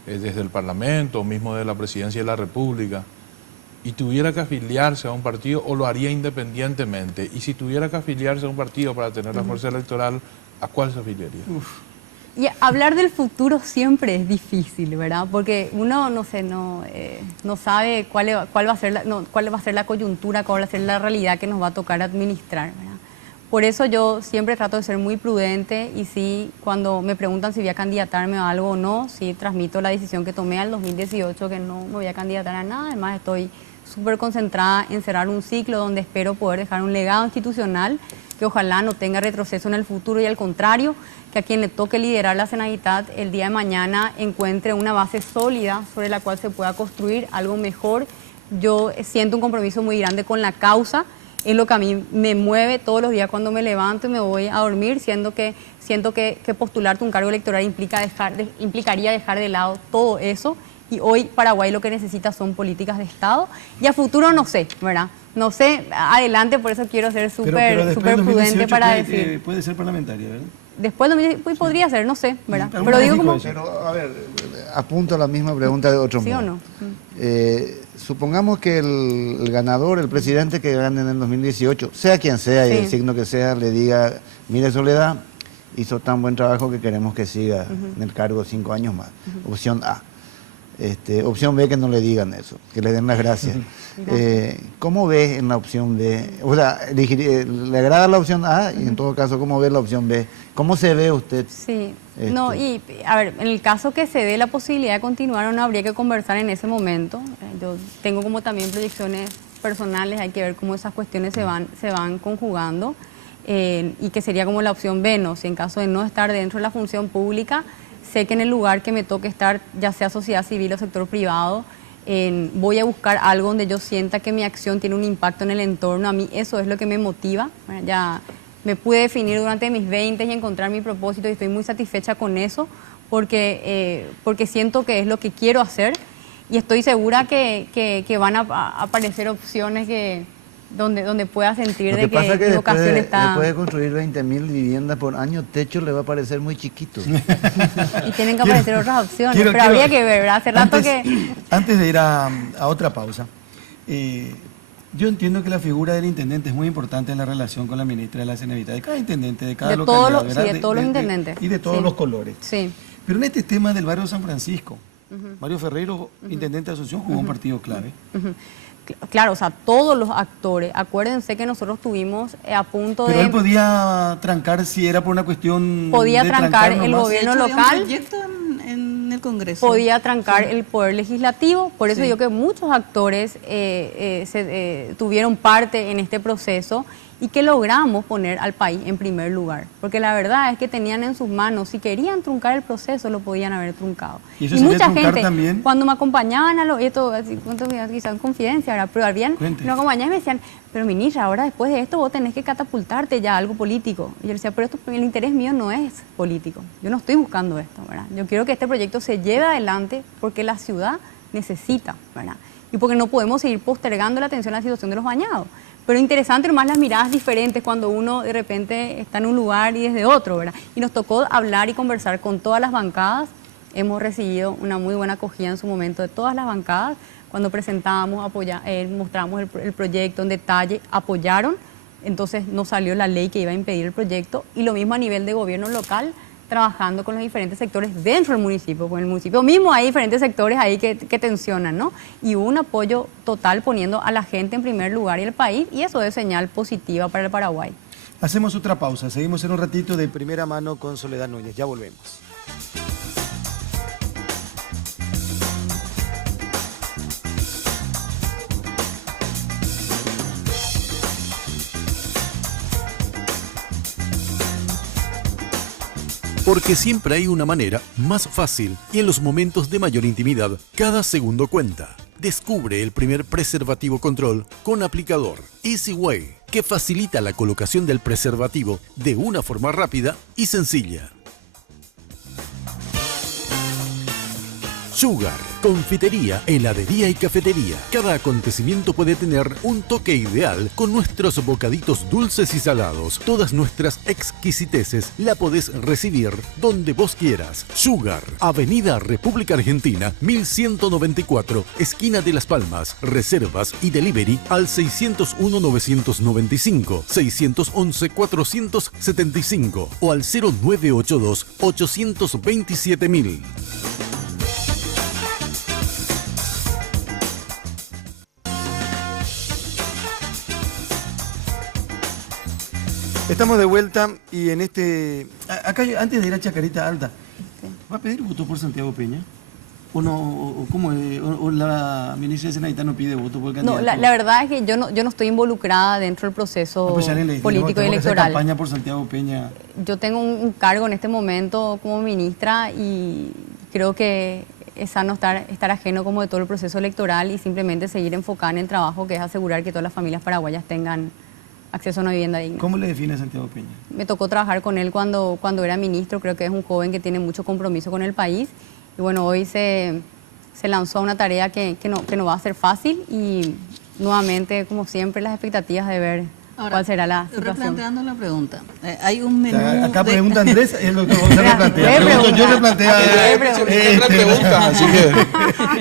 desde el Parlamento o mismo de la Presidencia de la República, y tuviera que afiliarse a un partido, o lo haría independientemente, y si tuviera que afiliarse a un partido para tener la fuerza electoral, ¿a cuál se afiliaría? Y hablar del futuro siempre es difícil, ¿verdad? Porque uno, no sabe cuál va a ser la coyuntura, cuál va a ser la realidad que nos va a tocar administrar, ¿verdad? Por eso yo siempre trato de ser muy prudente, y sí, cuando me preguntan si voy a candidatarme a algo o no, sí transmito la decisión que tomé al 2018, que no me voy a candidatar a nada. Además, estoy súper concentrada en cerrar un ciclo donde espero poder dejar un legado institucional que ojalá no tenga retroceso en el futuro, y al contrario, que a quien le toque liderar la Senadidad el día de mañana encuentre una base sólida sobre la cual se pueda construir algo mejor. Yo siento un compromiso muy grande con la causa, es lo que a mí me mueve todos los días cuando me levanto y me voy a dormir, siento que postularte un cargo electoral implicaría dejar de lado todo eso. Y hoy Paraguay lo que necesita son políticas de Estado. Y a futuro no sé, ¿verdad? No sé, adelante, por eso quiero ser súper prudente para decir. Puede ser parlamentaria, ¿verdad? Después del 2018 podría ser, no sé, ¿verdad? Pero digo como... Pero, a ver, apunto a la misma pregunta de otro modo. ¿Sí o no? Supongamos que el ganador, el presidente que gane en el 2018, sea quien sea, y el signo que sea, le diga, mire Soledad, hizo tan buen trabajo que queremos que siga en el cargo 5 años más. Opción A. Opción B, que no le digan eso, que le den las gracias. ¿Cómo ves en la opción B? O sea, ¿le agrada la opción A? Y en todo caso, ¿cómo ve la opción B? ¿Cómo se ve usted? Sí, no, y a ver, en el caso que se dé la posibilidad de continuar, no habría que conversar en ese momento. Yo tengo como también proyecciones personales, hay que ver cómo esas cuestiones se van conjugando, y que sería como la opción B, ¿no? Si en caso de no estar dentro de la función pública, sé que en el lugar que me toque estar, ya sea sociedad civil o sector privado, voy a buscar algo donde yo sienta que mi acción tiene un impacto en el entorno. A mí eso es lo que me motiva. Ya me pude definir durante mis 20 y encontrar mi propósito, y estoy muy satisfecha con eso, porque siento que es lo que quiero hacer, y estoy segura que van a aparecer opciones donde pueda sentir de que mi vocación está... Después de construir 20.000 viviendas por año, techo le va a parecer muy chiquito. Y tienen que aparecer otras opciones, pero habría que ver, ¿verdad? Hace rato Antes de ir a otra pausa, yo entiendo que la figura del intendente es muy importante en la relación con la ministra de la Generalitat, de cada intendente, de cada localidad, ¿verdad? Sí, de todos los intendentes. Y de todos los colores. Sí. Pero en este tema del barrio San Francisco, Mario Ferreiro, intendente de Asunción, jugó un partido clave. Claro, o sea, todos los actores, acuérdense que nosotros tuvimos a punto Pero de... él podía trancar si era por una cuestión podía de trancar el nomás. gobierno De hecho, local. había un proyecto en el Congreso. Podía trancar el poder legislativo, por eso Sí. digo que muchos actores tuvieron parte en este proceso, y que logramos poner al país en primer lugar, porque la verdad es que tenían en sus manos, si querían truncar el proceso, lo podían haber truncado. Y eso mucha gente, también. cuando me acompañaban esto así, quizás en confidencia, ¿verdad? Pero habían, me acompañaban y me decían, pero ministra, ahora después de esto vos tenés que catapultarte ya a algo político. Y yo decía, pero el interés mío no es político, yo no estoy buscando esto, ¿verdad? Yo quiero que este proyecto se lleve adelante porque la ciudad necesita, ¿verdad? Y porque no podemos seguir postergando la atención a la situación de los bañados. Pero interesante nomás las miradas diferentes cuando uno de repente está en un lugar y desde otro, ¿verdad? Y nos tocó hablar y conversar con todas las bancadas. Hemos recibido una muy buena acogida en su momento de todas las bancadas. Cuando presentábamos, mostramos el proyecto en detalle, apoyaron. Entonces no salió la ley que iba a impedir el proyecto. Y lo mismo a nivel de gobierno local, trabajando con los diferentes sectores dentro del municipio. Pues en el municipio mismo hay diferentes sectores ahí que tensionan, ¿no? Y un apoyo total poniendo a la gente en primer lugar y el país, y eso es señal positiva para el Paraguay. Hacemos otra pausa, seguimos en un ratito de primera mano con Soledad Núñez, ya volvemos. Porque siempre hay una manera más fácil y en los momentos de mayor intimidad, cada segundo cuenta. Descubre el primer preservativo control con aplicador Easy Way, que facilita la colocación del preservativo de una forma rápida y sencilla. Sugar, confitería, heladería y cafetería. Cada acontecimiento puede tener un toque ideal con nuestros bocaditos dulces y salados. Todas nuestras exquisiteces la podés recibir donde vos quieras. Sugar, Avenida República Argentina, 1194, esquina de Las Palmas. Reservas y delivery al 601-995, 611-475 o al 0982-827.000. Estamos de vuelta y en acá antes de ir a Chacarita Alta, ¿va a pedir voto por Santiago Peña? ¿O no? ¿O cómo es? ¿O la ministra de Generalitat no pide voto por el candidato? No, la verdad es que yo no estoy involucrada dentro del proceso político y electoral. Campaña por Santiago Peña. Yo tengo un cargo en este momento como ministra y creo que es sano estar ajeno como de todo el proceso electoral y simplemente seguir enfocada en el trabajo, que es asegurar que todas las familias paraguayas tengan acceso a una vivienda digna. ¿Cómo le define a Santiago Peña? Me tocó trabajar con él cuando era ministro, creo que es un joven que tiene mucho compromiso con el país y bueno, hoy se lanzó a una tarea que no va a ser fácil y nuevamente, como siempre, las expectativas de ver cuál será la situación. Replanteando la pregunta, hay un menú... Acá pregunta Andrés, es lo que vos replantea. Yo replantea... pregunta, así que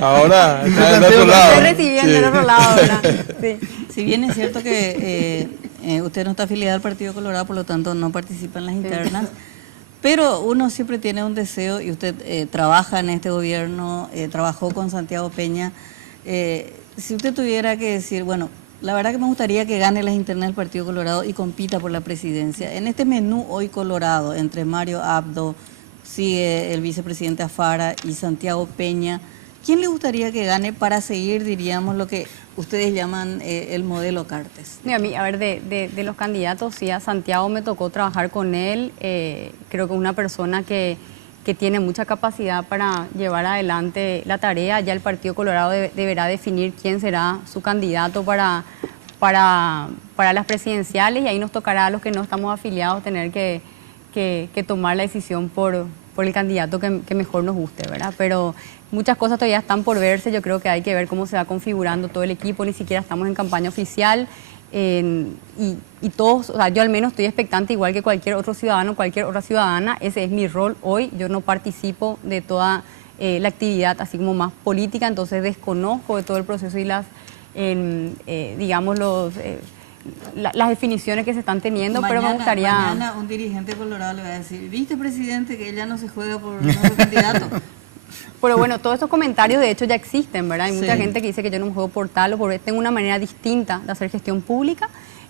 ahora está del otro lado. Estoy recibiendo del otro lado, ¿verdad? Sí. Si bien es cierto que usted no está afiliado al Partido Colorado, por lo tanto no participa en las internas, Pero uno siempre tiene un deseo, y usted trabaja en este gobierno, trabajó con Santiago Peña. Si usted tuviera que decir, bueno, la verdad que me gustaría que gane las internas del Partido Colorado y compita por la presidencia. En este menú hoy colorado, entre Mario Abdo, sigue el vicepresidente Afara y Santiago Peña, ¿quién le gustaría que gane para seguir, diríamos, lo que ustedes llaman el modelo Cartes? A mí, a ver, de los candidatos, sí, a Santiago me tocó trabajar con él. Creo que es una persona que tiene mucha capacidad para llevar adelante la tarea. Ya el Partido Colorado deberá definir quién será su candidato para las presidenciales, y ahí nos tocará a los que no estamos afiliados tener que tomar la decisión por el candidato que mejor nos guste, ¿verdad? Pero muchas cosas todavía están por verse. Yo creo que hay que ver cómo se va configurando todo el equipo. Ni siquiera estamos en campaña oficial. Y todos, o sea, yo al menos estoy expectante igual que cualquier otro ciudadano, cualquier otra ciudadana. Ese es mi rol hoy. Yo no participo de toda la actividad así como más política, entonces desconozco de todo el proceso y las, digamos, las definiciones que se están teniendo, pero me gustaría... Mañana un dirigente colorado le va a decir, ¿viste, presidente, que ella no se juega por nuestro candidato? Pero bueno, todos estos comentarios de hecho ya existen, ¿verdad? Hay mucha gente que dice que yo no me juego por tal o por... Tengo una manera distinta de hacer gestión pública.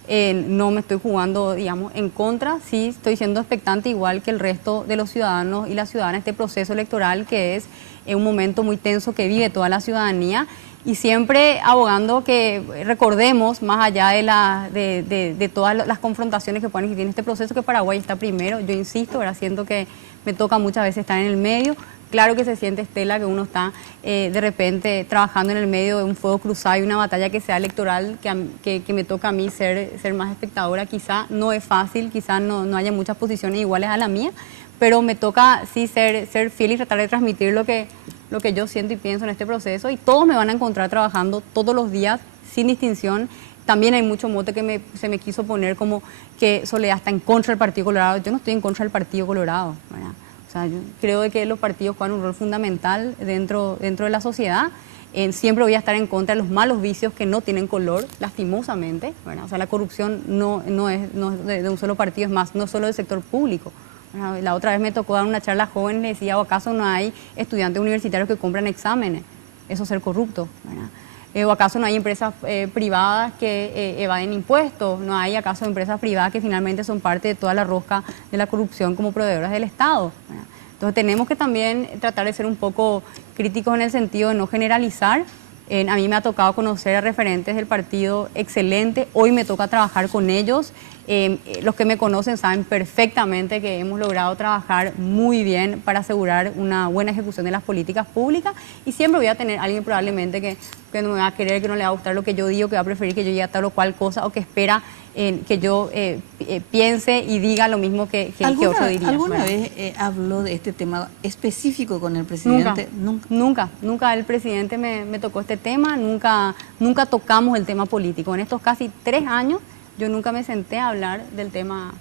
No me estoy jugando, digamos, en contra. Sí estoy siendo expectante igual que el resto de los ciudadanos y las ciudadanas este proceso electoral, que es un momento muy tenso que vive toda la ciudadanía, y siempre abogando que recordemos, más allá de todas las confrontaciones que pueden existir en este proceso, que Paraguay está primero. Yo insisto, ¿verdad? Siento que me toca muchas veces estar en el medio. Claro que se siente, Estela, que uno está de repente trabajando en el medio de un fuego cruzado y una batalla que sea electoral, que me toca a mí ser más espectadora. Quizá no es fácil, quizá no haya muchas posiciones iguales a la mía, pero me toca sí ser fiel y tratar de transmitir lo que yo siento y pienso en este proceso, y todos me van a encontrar trabajando todos los días sin distinción. También hay mucho mote que se me quiso poner como que Soledad está en contra del Partido Colorado. Yo no estoy en contra del Partido Colorado, ¿verdad? O sea, yo creo que los partidos juegan un rol fundamental dentro de la sociedad. Siempre voy a estar en contra de los malos vicios que no tienen color, lastimosamente, ¿verdad? O sea, la corrupción no es de un solo partido, es más, no solo del sector público. La otra vez me tocó dar una charla a jóvenes y decía, ¿o acaso no hay estudiantes universitarios que compran exámenes? Eso es ser corrupto, ¿verdad? ¿O acaso no hay empresas privadas que evaden impuestos? ¿No hay acaso empresas privadas que finalmente son parte de toda la rosca de la corrupción como proveedoras del Estado, ¿verdad? Entonces tenemos que también tratar de ser un poco críticos en el sentido de no generalizar. A mí me ha tocado conocer a referentes del partido excelente, hoy me toca trabajar con ellos. Los que me conocen saben perfectamente que hemos logrado trabajar muy bien para asegurar una buena ejecución de las políticas públicas, y siempre voy a tener a alguien probablemente que no me va a querer, que no le va a gustar lo que yo digo, que va a preferir que yo diga tal o cual cosa, o que espera que yo piense y diga lo mismo que otro diría. ¿Alguna vez habló de este tema específico con el presidente? Nunca el presidente me tocó este tema, nunca tocamos el tema político. En estos casi 3 años yo nunca me senté a hablar del tema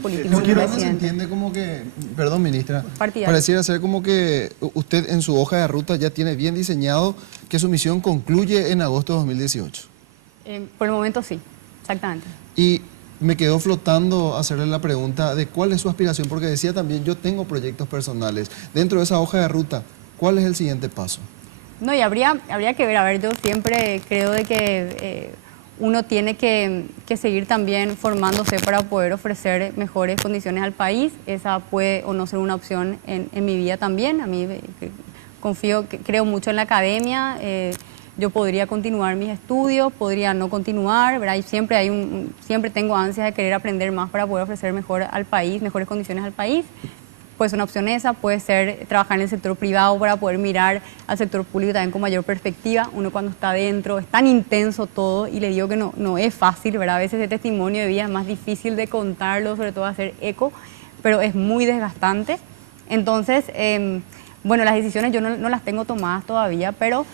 político. Se entiende como que, perdón, ministra, pareciera ser como que usted en su hoja de ruta ya tiene bien diseñado que su misión concluye en agosto de 2018. Por el momento sí, exactamente. Y me quedó flotando hacerle la pregunta de cuál es su aspiración, porque decía también, yo tengo proyectos personales. Dentro de esa hoja de ruta, ¿cuál es el siguiente paso? No, y habría que ver, a ver, yo siempre creo de que uno tiene que seguir también formándose para poder ofrecer mejores condiciones al país. Esa puede o no ser una opción en mi vida también. A mí creo mucho en la academia. Yo podría continuar mis estudios, podría no continuar, ¿verdad? Y siempre tengo ansias de querer aprender más para poder ofrecer mejor al país, mejores condiciones al país. Puede ser una opción esa, puede ser trabajar en el sector privado para poder mirar al sector público también con mayor perspectiva. Uno cuando está adentro es tan intenso todo, y le digo que no es fácil, ¿verdad? A veces el testimonio de vida es más difícil de contarlo, sobre todo hacer eco, pero es muy desgastante. Entonces, bueno, las decisiones yo no las tengo tomadas todavía, pero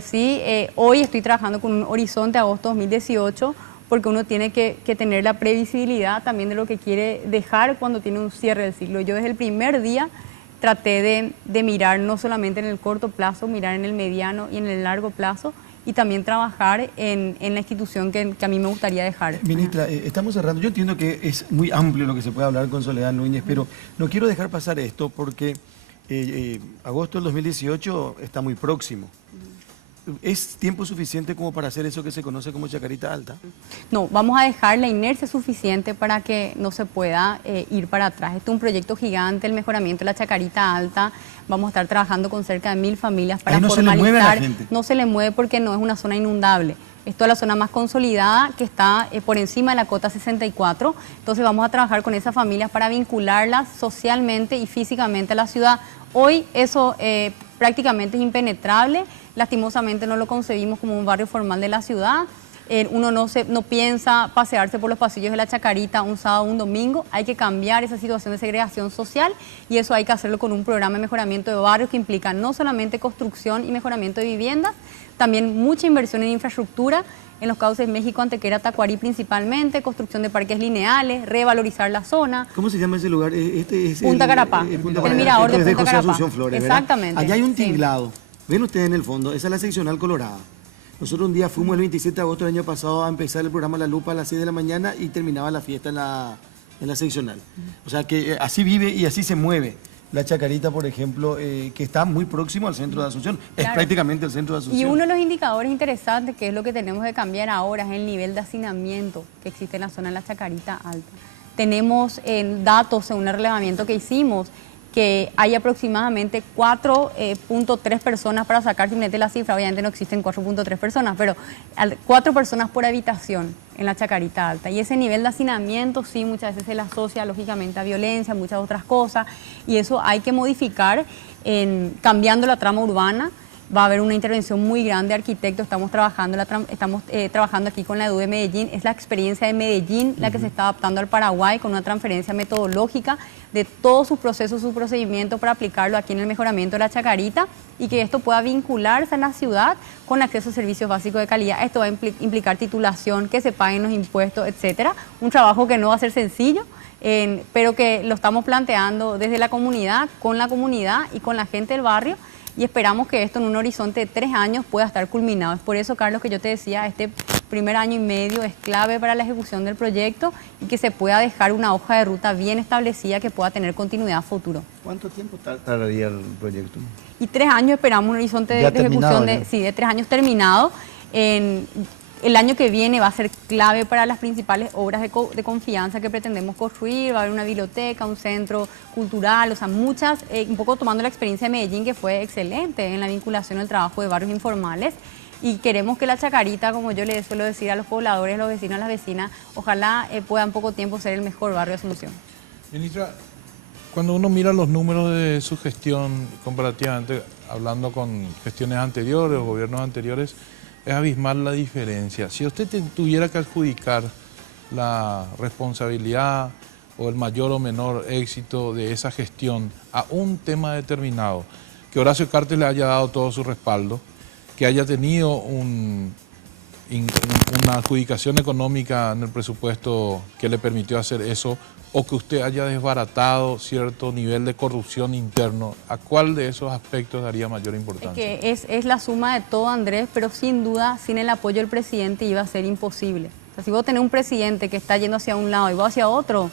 sí, hoy estoy trabajando con un horizonte a agosto 2018, porque uno tiene que tener la previsibilidad también de lo que quiere dejar cuando tiene un cierre del ciclo. Yo desde el primer día traté de mirar no solamente en el corto plazo, mirar en el mediano y en el largo plazo, y también trabajar en la institución que a mí me gustaría dejar. Ministra, estamos cerrando. Yo entiendo que es muy amplio lo que se puede hablar con Soledad Núñez, pero no quiero dejar pasar esto porque agosto del 2018 está muy próximo. ¿Es tiempo suficiente como para hacer eso que se conoce como Chacarita Alta? No, vamos a dejar la inercia suficiente para que no se pueda ir para atrás. Este es un proyecto gigante, el mejoramiento de la Chacarita Alta. Vamos a estar trabajando con cerca de 1000 familias para ahí no formalizar. se le mueve a la gente. No se le mueve porque no es una zona inundable. Esto es la zona más consolidada que está por encima de la cota 64. Entonces vamos a trabajar con esas familias para vincularlas socialmente y físicamente a la ciudad. Hoy eso prácticamente es impenetrable. Lastimosamente no lo concebimos como un barrio formal de la ciudad. Uno no piensa pasearse por los pasillos de la Chacarita un sábado o un domingo. Hay que cambiar esa situación de segregación social y eso hay que hacerlo con un programa de mejoramiento de barrios que implica no solamente construcción y mejoramiento de viviendas, también mucha inversión en infraestructura, en los cauces México, Antequera, Tacuarí principalmente, construcción de parques lineales, revalorizar la zona. ¿Cómo se llama ese lugar? Este es Punta Carapá, el mirador de Punta Carapá. Exactamente. Allá hay un sí. tinglado. Ven ustedes en el fondo, esa es la seccional colorada. Nosotros un día fuimos el 27 de agosto del año pasado a empezar el programa La Lupa a las 6 de la mañana y terminaba la fiesta en la seccional. O sea que así vive y así se mueve la Chacarita, por ejemplo, que está muy próximo al centro de Asunción. Claro. Es prácticamente el centro de Asunción. Y uno de los indicadores interesantes, que es lo que tenemos que cambiar ahora, es el nivel de hacinamiento que existe en la zona de la Chacarita Alta. Tenemos datos en un relevamiento que hicimos que hay aproximadamente 4.3 personas para sacar simplemente la cifra. Obviamente no existen 4.3 personas, pero 4 personas por habitación en la Chacarita Alta. Y ese nivel de hacinamiento sí muchas veces se le asocia lógicamente a violencia, muchas otras cosas, y eso hay que modificar cambiando la trama urbana. Va a haber una intervención muy grande de arquitectos, estamos trabajando aquí con la EDU de Medellín, es la experiencia de Medellín la que se está adaptando al Paraguay con una transferencia metodológica de todos sus procesos, sus procedimientos para aplicarlo aquí en el mejoramiento de la Chacarita y que esto pueda vincularse en la ciudad con acceso a servicios básicos de calidad. Esto va a implicar titulación, que se paguen los impuestos, etcétera. Un trabajo que no va a ser sencillo, pero que lo estamos planteando desde la comunidad y con la gente del barrio. Y esperamos que esto en un horizonte de 3 años pueda estar culminado. Es por eso, Carlos, que yo te decía, este primer año y medio es clave para la ejecución del proyecto y que se pueda dejar una hoja de ruta bien establecida que pueda tener continuidad a futuro. ¿Cuánto tiempo tardaría el proyecto? Y 3 años esperamos un horizonte de ejecución de 3 años terminado. El año que viene va a ser clave para las principales obras de confianza que pretendemos construir. Va a haber una biblioteca, un centro cultural, o sea, muchas, un poco tomando la experiencia de Medellín, que fue excelente en la vinculación al trabajo de barrios informales. Y queremos que la Chacarita, como yo le suelo decir a los pobladores, a los vecinos, a las vecinas, ojalá pueda en poco tiempo ser el mejor barrio de Asunción. Ministra, cuando uno mira los números de su gestión comparativamente, hablando con gestiones anteriores o gobiernos anteriores, es abismal la diferencia. Si usted tuviera que adjudicar la responsabilidad o el mayor o menor éxito de esa gestión a un tema determinado, que Horacio Cartes le haya dado todo su respaldo, que haya tenido una adjudicación económica en el presupuesto que le permitió hacer eso, o que usted haya desbaratado cierto nivel de corrupción interno, ¿a cuál de esos aspectos daría mayor importancia? Es que es la suma de todo, Andrés, pero sin duda, sin el apoyo del presidente iba a ser imposible. O sea, si vos tenés un presidente que está yendo hacia un lado y vos hacia otro,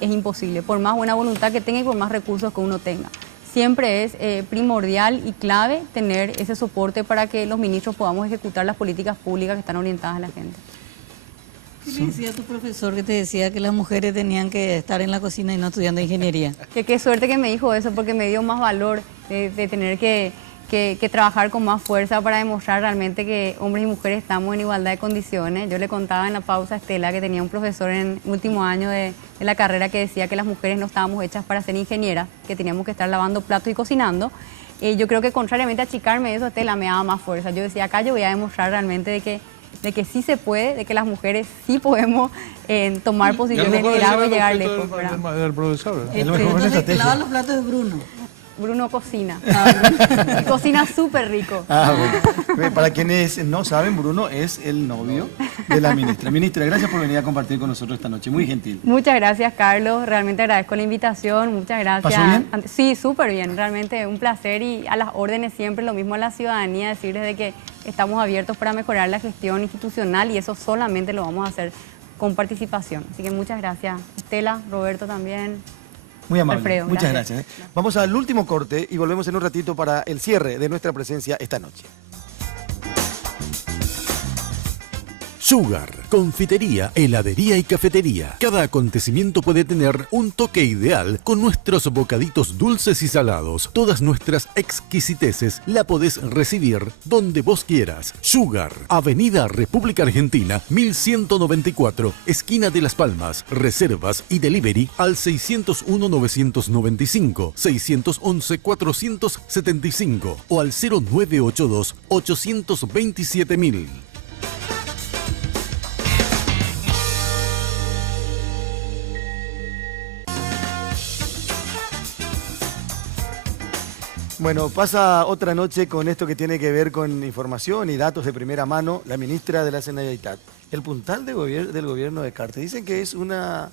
es imposible, por más buena voluntad que tenga y por más recursos que uno tenga. Siempre es primordial y clave tener ese soporte para que los ministros podamos ejecutar las políticas públicas que están orientadas a la gente. ¿Qué le decía tu profesor que te decía que las mujeres tenían que estar en la cocina y no estudiando ingeniería? Que qué suerte que me dijo eso, porque me dio más valor de tener que trabajar con más fuerza para demostrar realmente que hombres y mujeres estamos en igualdad de condiciones. Yo le contaba en la pausa a Estela que tenía un profesor en último año de la carrera que decía que las mujeres no estábamos hechas para ser ingenieras, que teníamos que estar lavando platos y cocinando. Yo creo que contrariamente a achicarme eso, Estela me daba más fuerza. Yo decía, acá yo voy a demostrar realmente de que sí se puede, de que las mujeres sí podemos tomar posiciones de liderazgo y llegar lejos. Del profesor, ¿verdad? Entonces, que lava los platos de Bruno. Bruno cocina. Y cocina súper rico. Bueno. Para quienes no saben, Bruno es el novio de la ministra. Ministra, gracias por venir a compartir con nosotros esta noche. Muy gentil. Muchas gracias, Carlos. Realmente agradezco la invitación. Muchas gracias. ¿Pasó bien? Sí, súper bien. Realmente un placer y a las órdenes siempre. Lo mismo a la ciudadanía, decirles de que estamos abiertos para mejorar la gestión institucional y eso solamente lo vamos a hacer con participación. Así que muchas gracias. Estela, Roberto también. Muy amable. Alfredo, Muchas gracias. gracias. Vamos al último corte y volvemos en un ratito para el cierre de nuestra presencia esta noche. Sugar, confitería, heladería y cafetería. Cada acontecimiento puede tener un toque ideal con nuestros bocaditos dulces y salados. Todas nuestras exquisiteces la podés recibir donde vos quieras. Sugar, Avenida República Argentina, 1194, esquina de Las Palmas. Reservas y delivery al 601-995, 611-475 o al 0982-827.000. Bueno, pasa otra noche con esto que tiene que ver con información y datos de primera mano, la ministra de la Generalitat. El puntal del gobierno de Cartes. Dicen que es una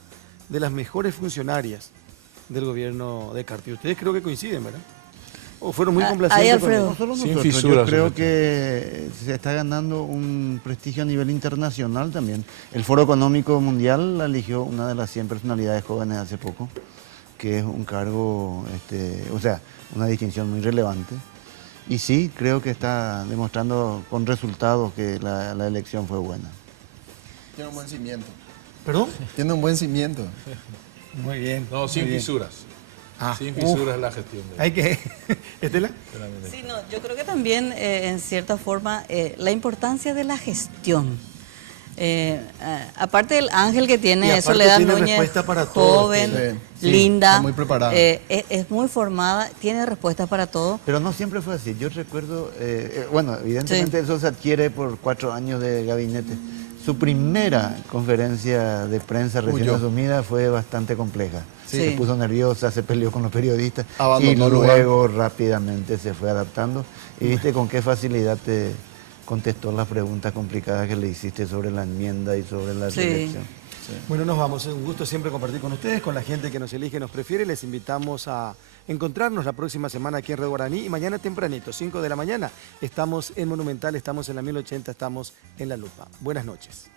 de las mejores funcionarias del gobierno de Cartes. Ustedes creo que coinciden, ¿verdad? ¿O fueron muy complacientes? ahí, Alfredo. No solo Sin nosotros, fisuras, yo creo sobre que se está ganando un prestigio a nivel internacional también. El Foro Económico Mundial la eligió una de las 100 personalidades jóvenes hace poco, que es un cargo, o sea, una distinción muy relevante. Y sí, creo que está demostrando con resultados que la elección fue buena. Tiene un buen cimiento. ¿Perdón? Tiene un buen cimiento. Muy bien. No, sin muy bien. fisuras. Ah, Sin fisuras la gestión. Hay que... ¿Estela? Sí, no, yo creo que también, en cierta forma, la importancia de la gestión. Aparte del ángel que Y tiene aparte Soledad tiene Núñez, respuesta para todo, joven, sí, linda, está muy preparada. es muy formada, tiene respuestas para todo. Pero no siempre fue así. Yo recuerdo, bueno, evidentemente eso se adquiere por 4 años de gabinete. Su primera conferencia de prensa recién Huyó. asumida fue bastante compleja. Sí. Se puso nerviosa, se peleó con los periodistas Abandonó y el lugar. luego rápidamente se fue adaptando. Y viste con qué facilidad te contestó las preguntas complicadas que le hiciste sobre la enmienda y sobre la Sí. reelección. Bueno, nos vamos. Es un gusto siempre compartir con ustedes, con la gente que nos elige, nos prefiere. Les invitamos a encontrarnos la próxima semana aquí en Red Guaraní y mañana tempranito, 5 de la mañana. Estamos en Monumental, estamos en la 1080, estamos en La Lupa. Buenas noches.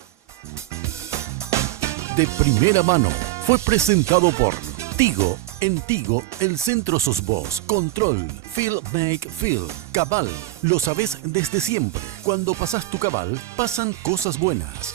De primera mano fue presentado por Tigo. En Tigo, el centro sos vos. Control, Feel Make Feel. Cabal, lo sabés desde siempre. Cuando pasás tu cabal, pasan cosas buenas.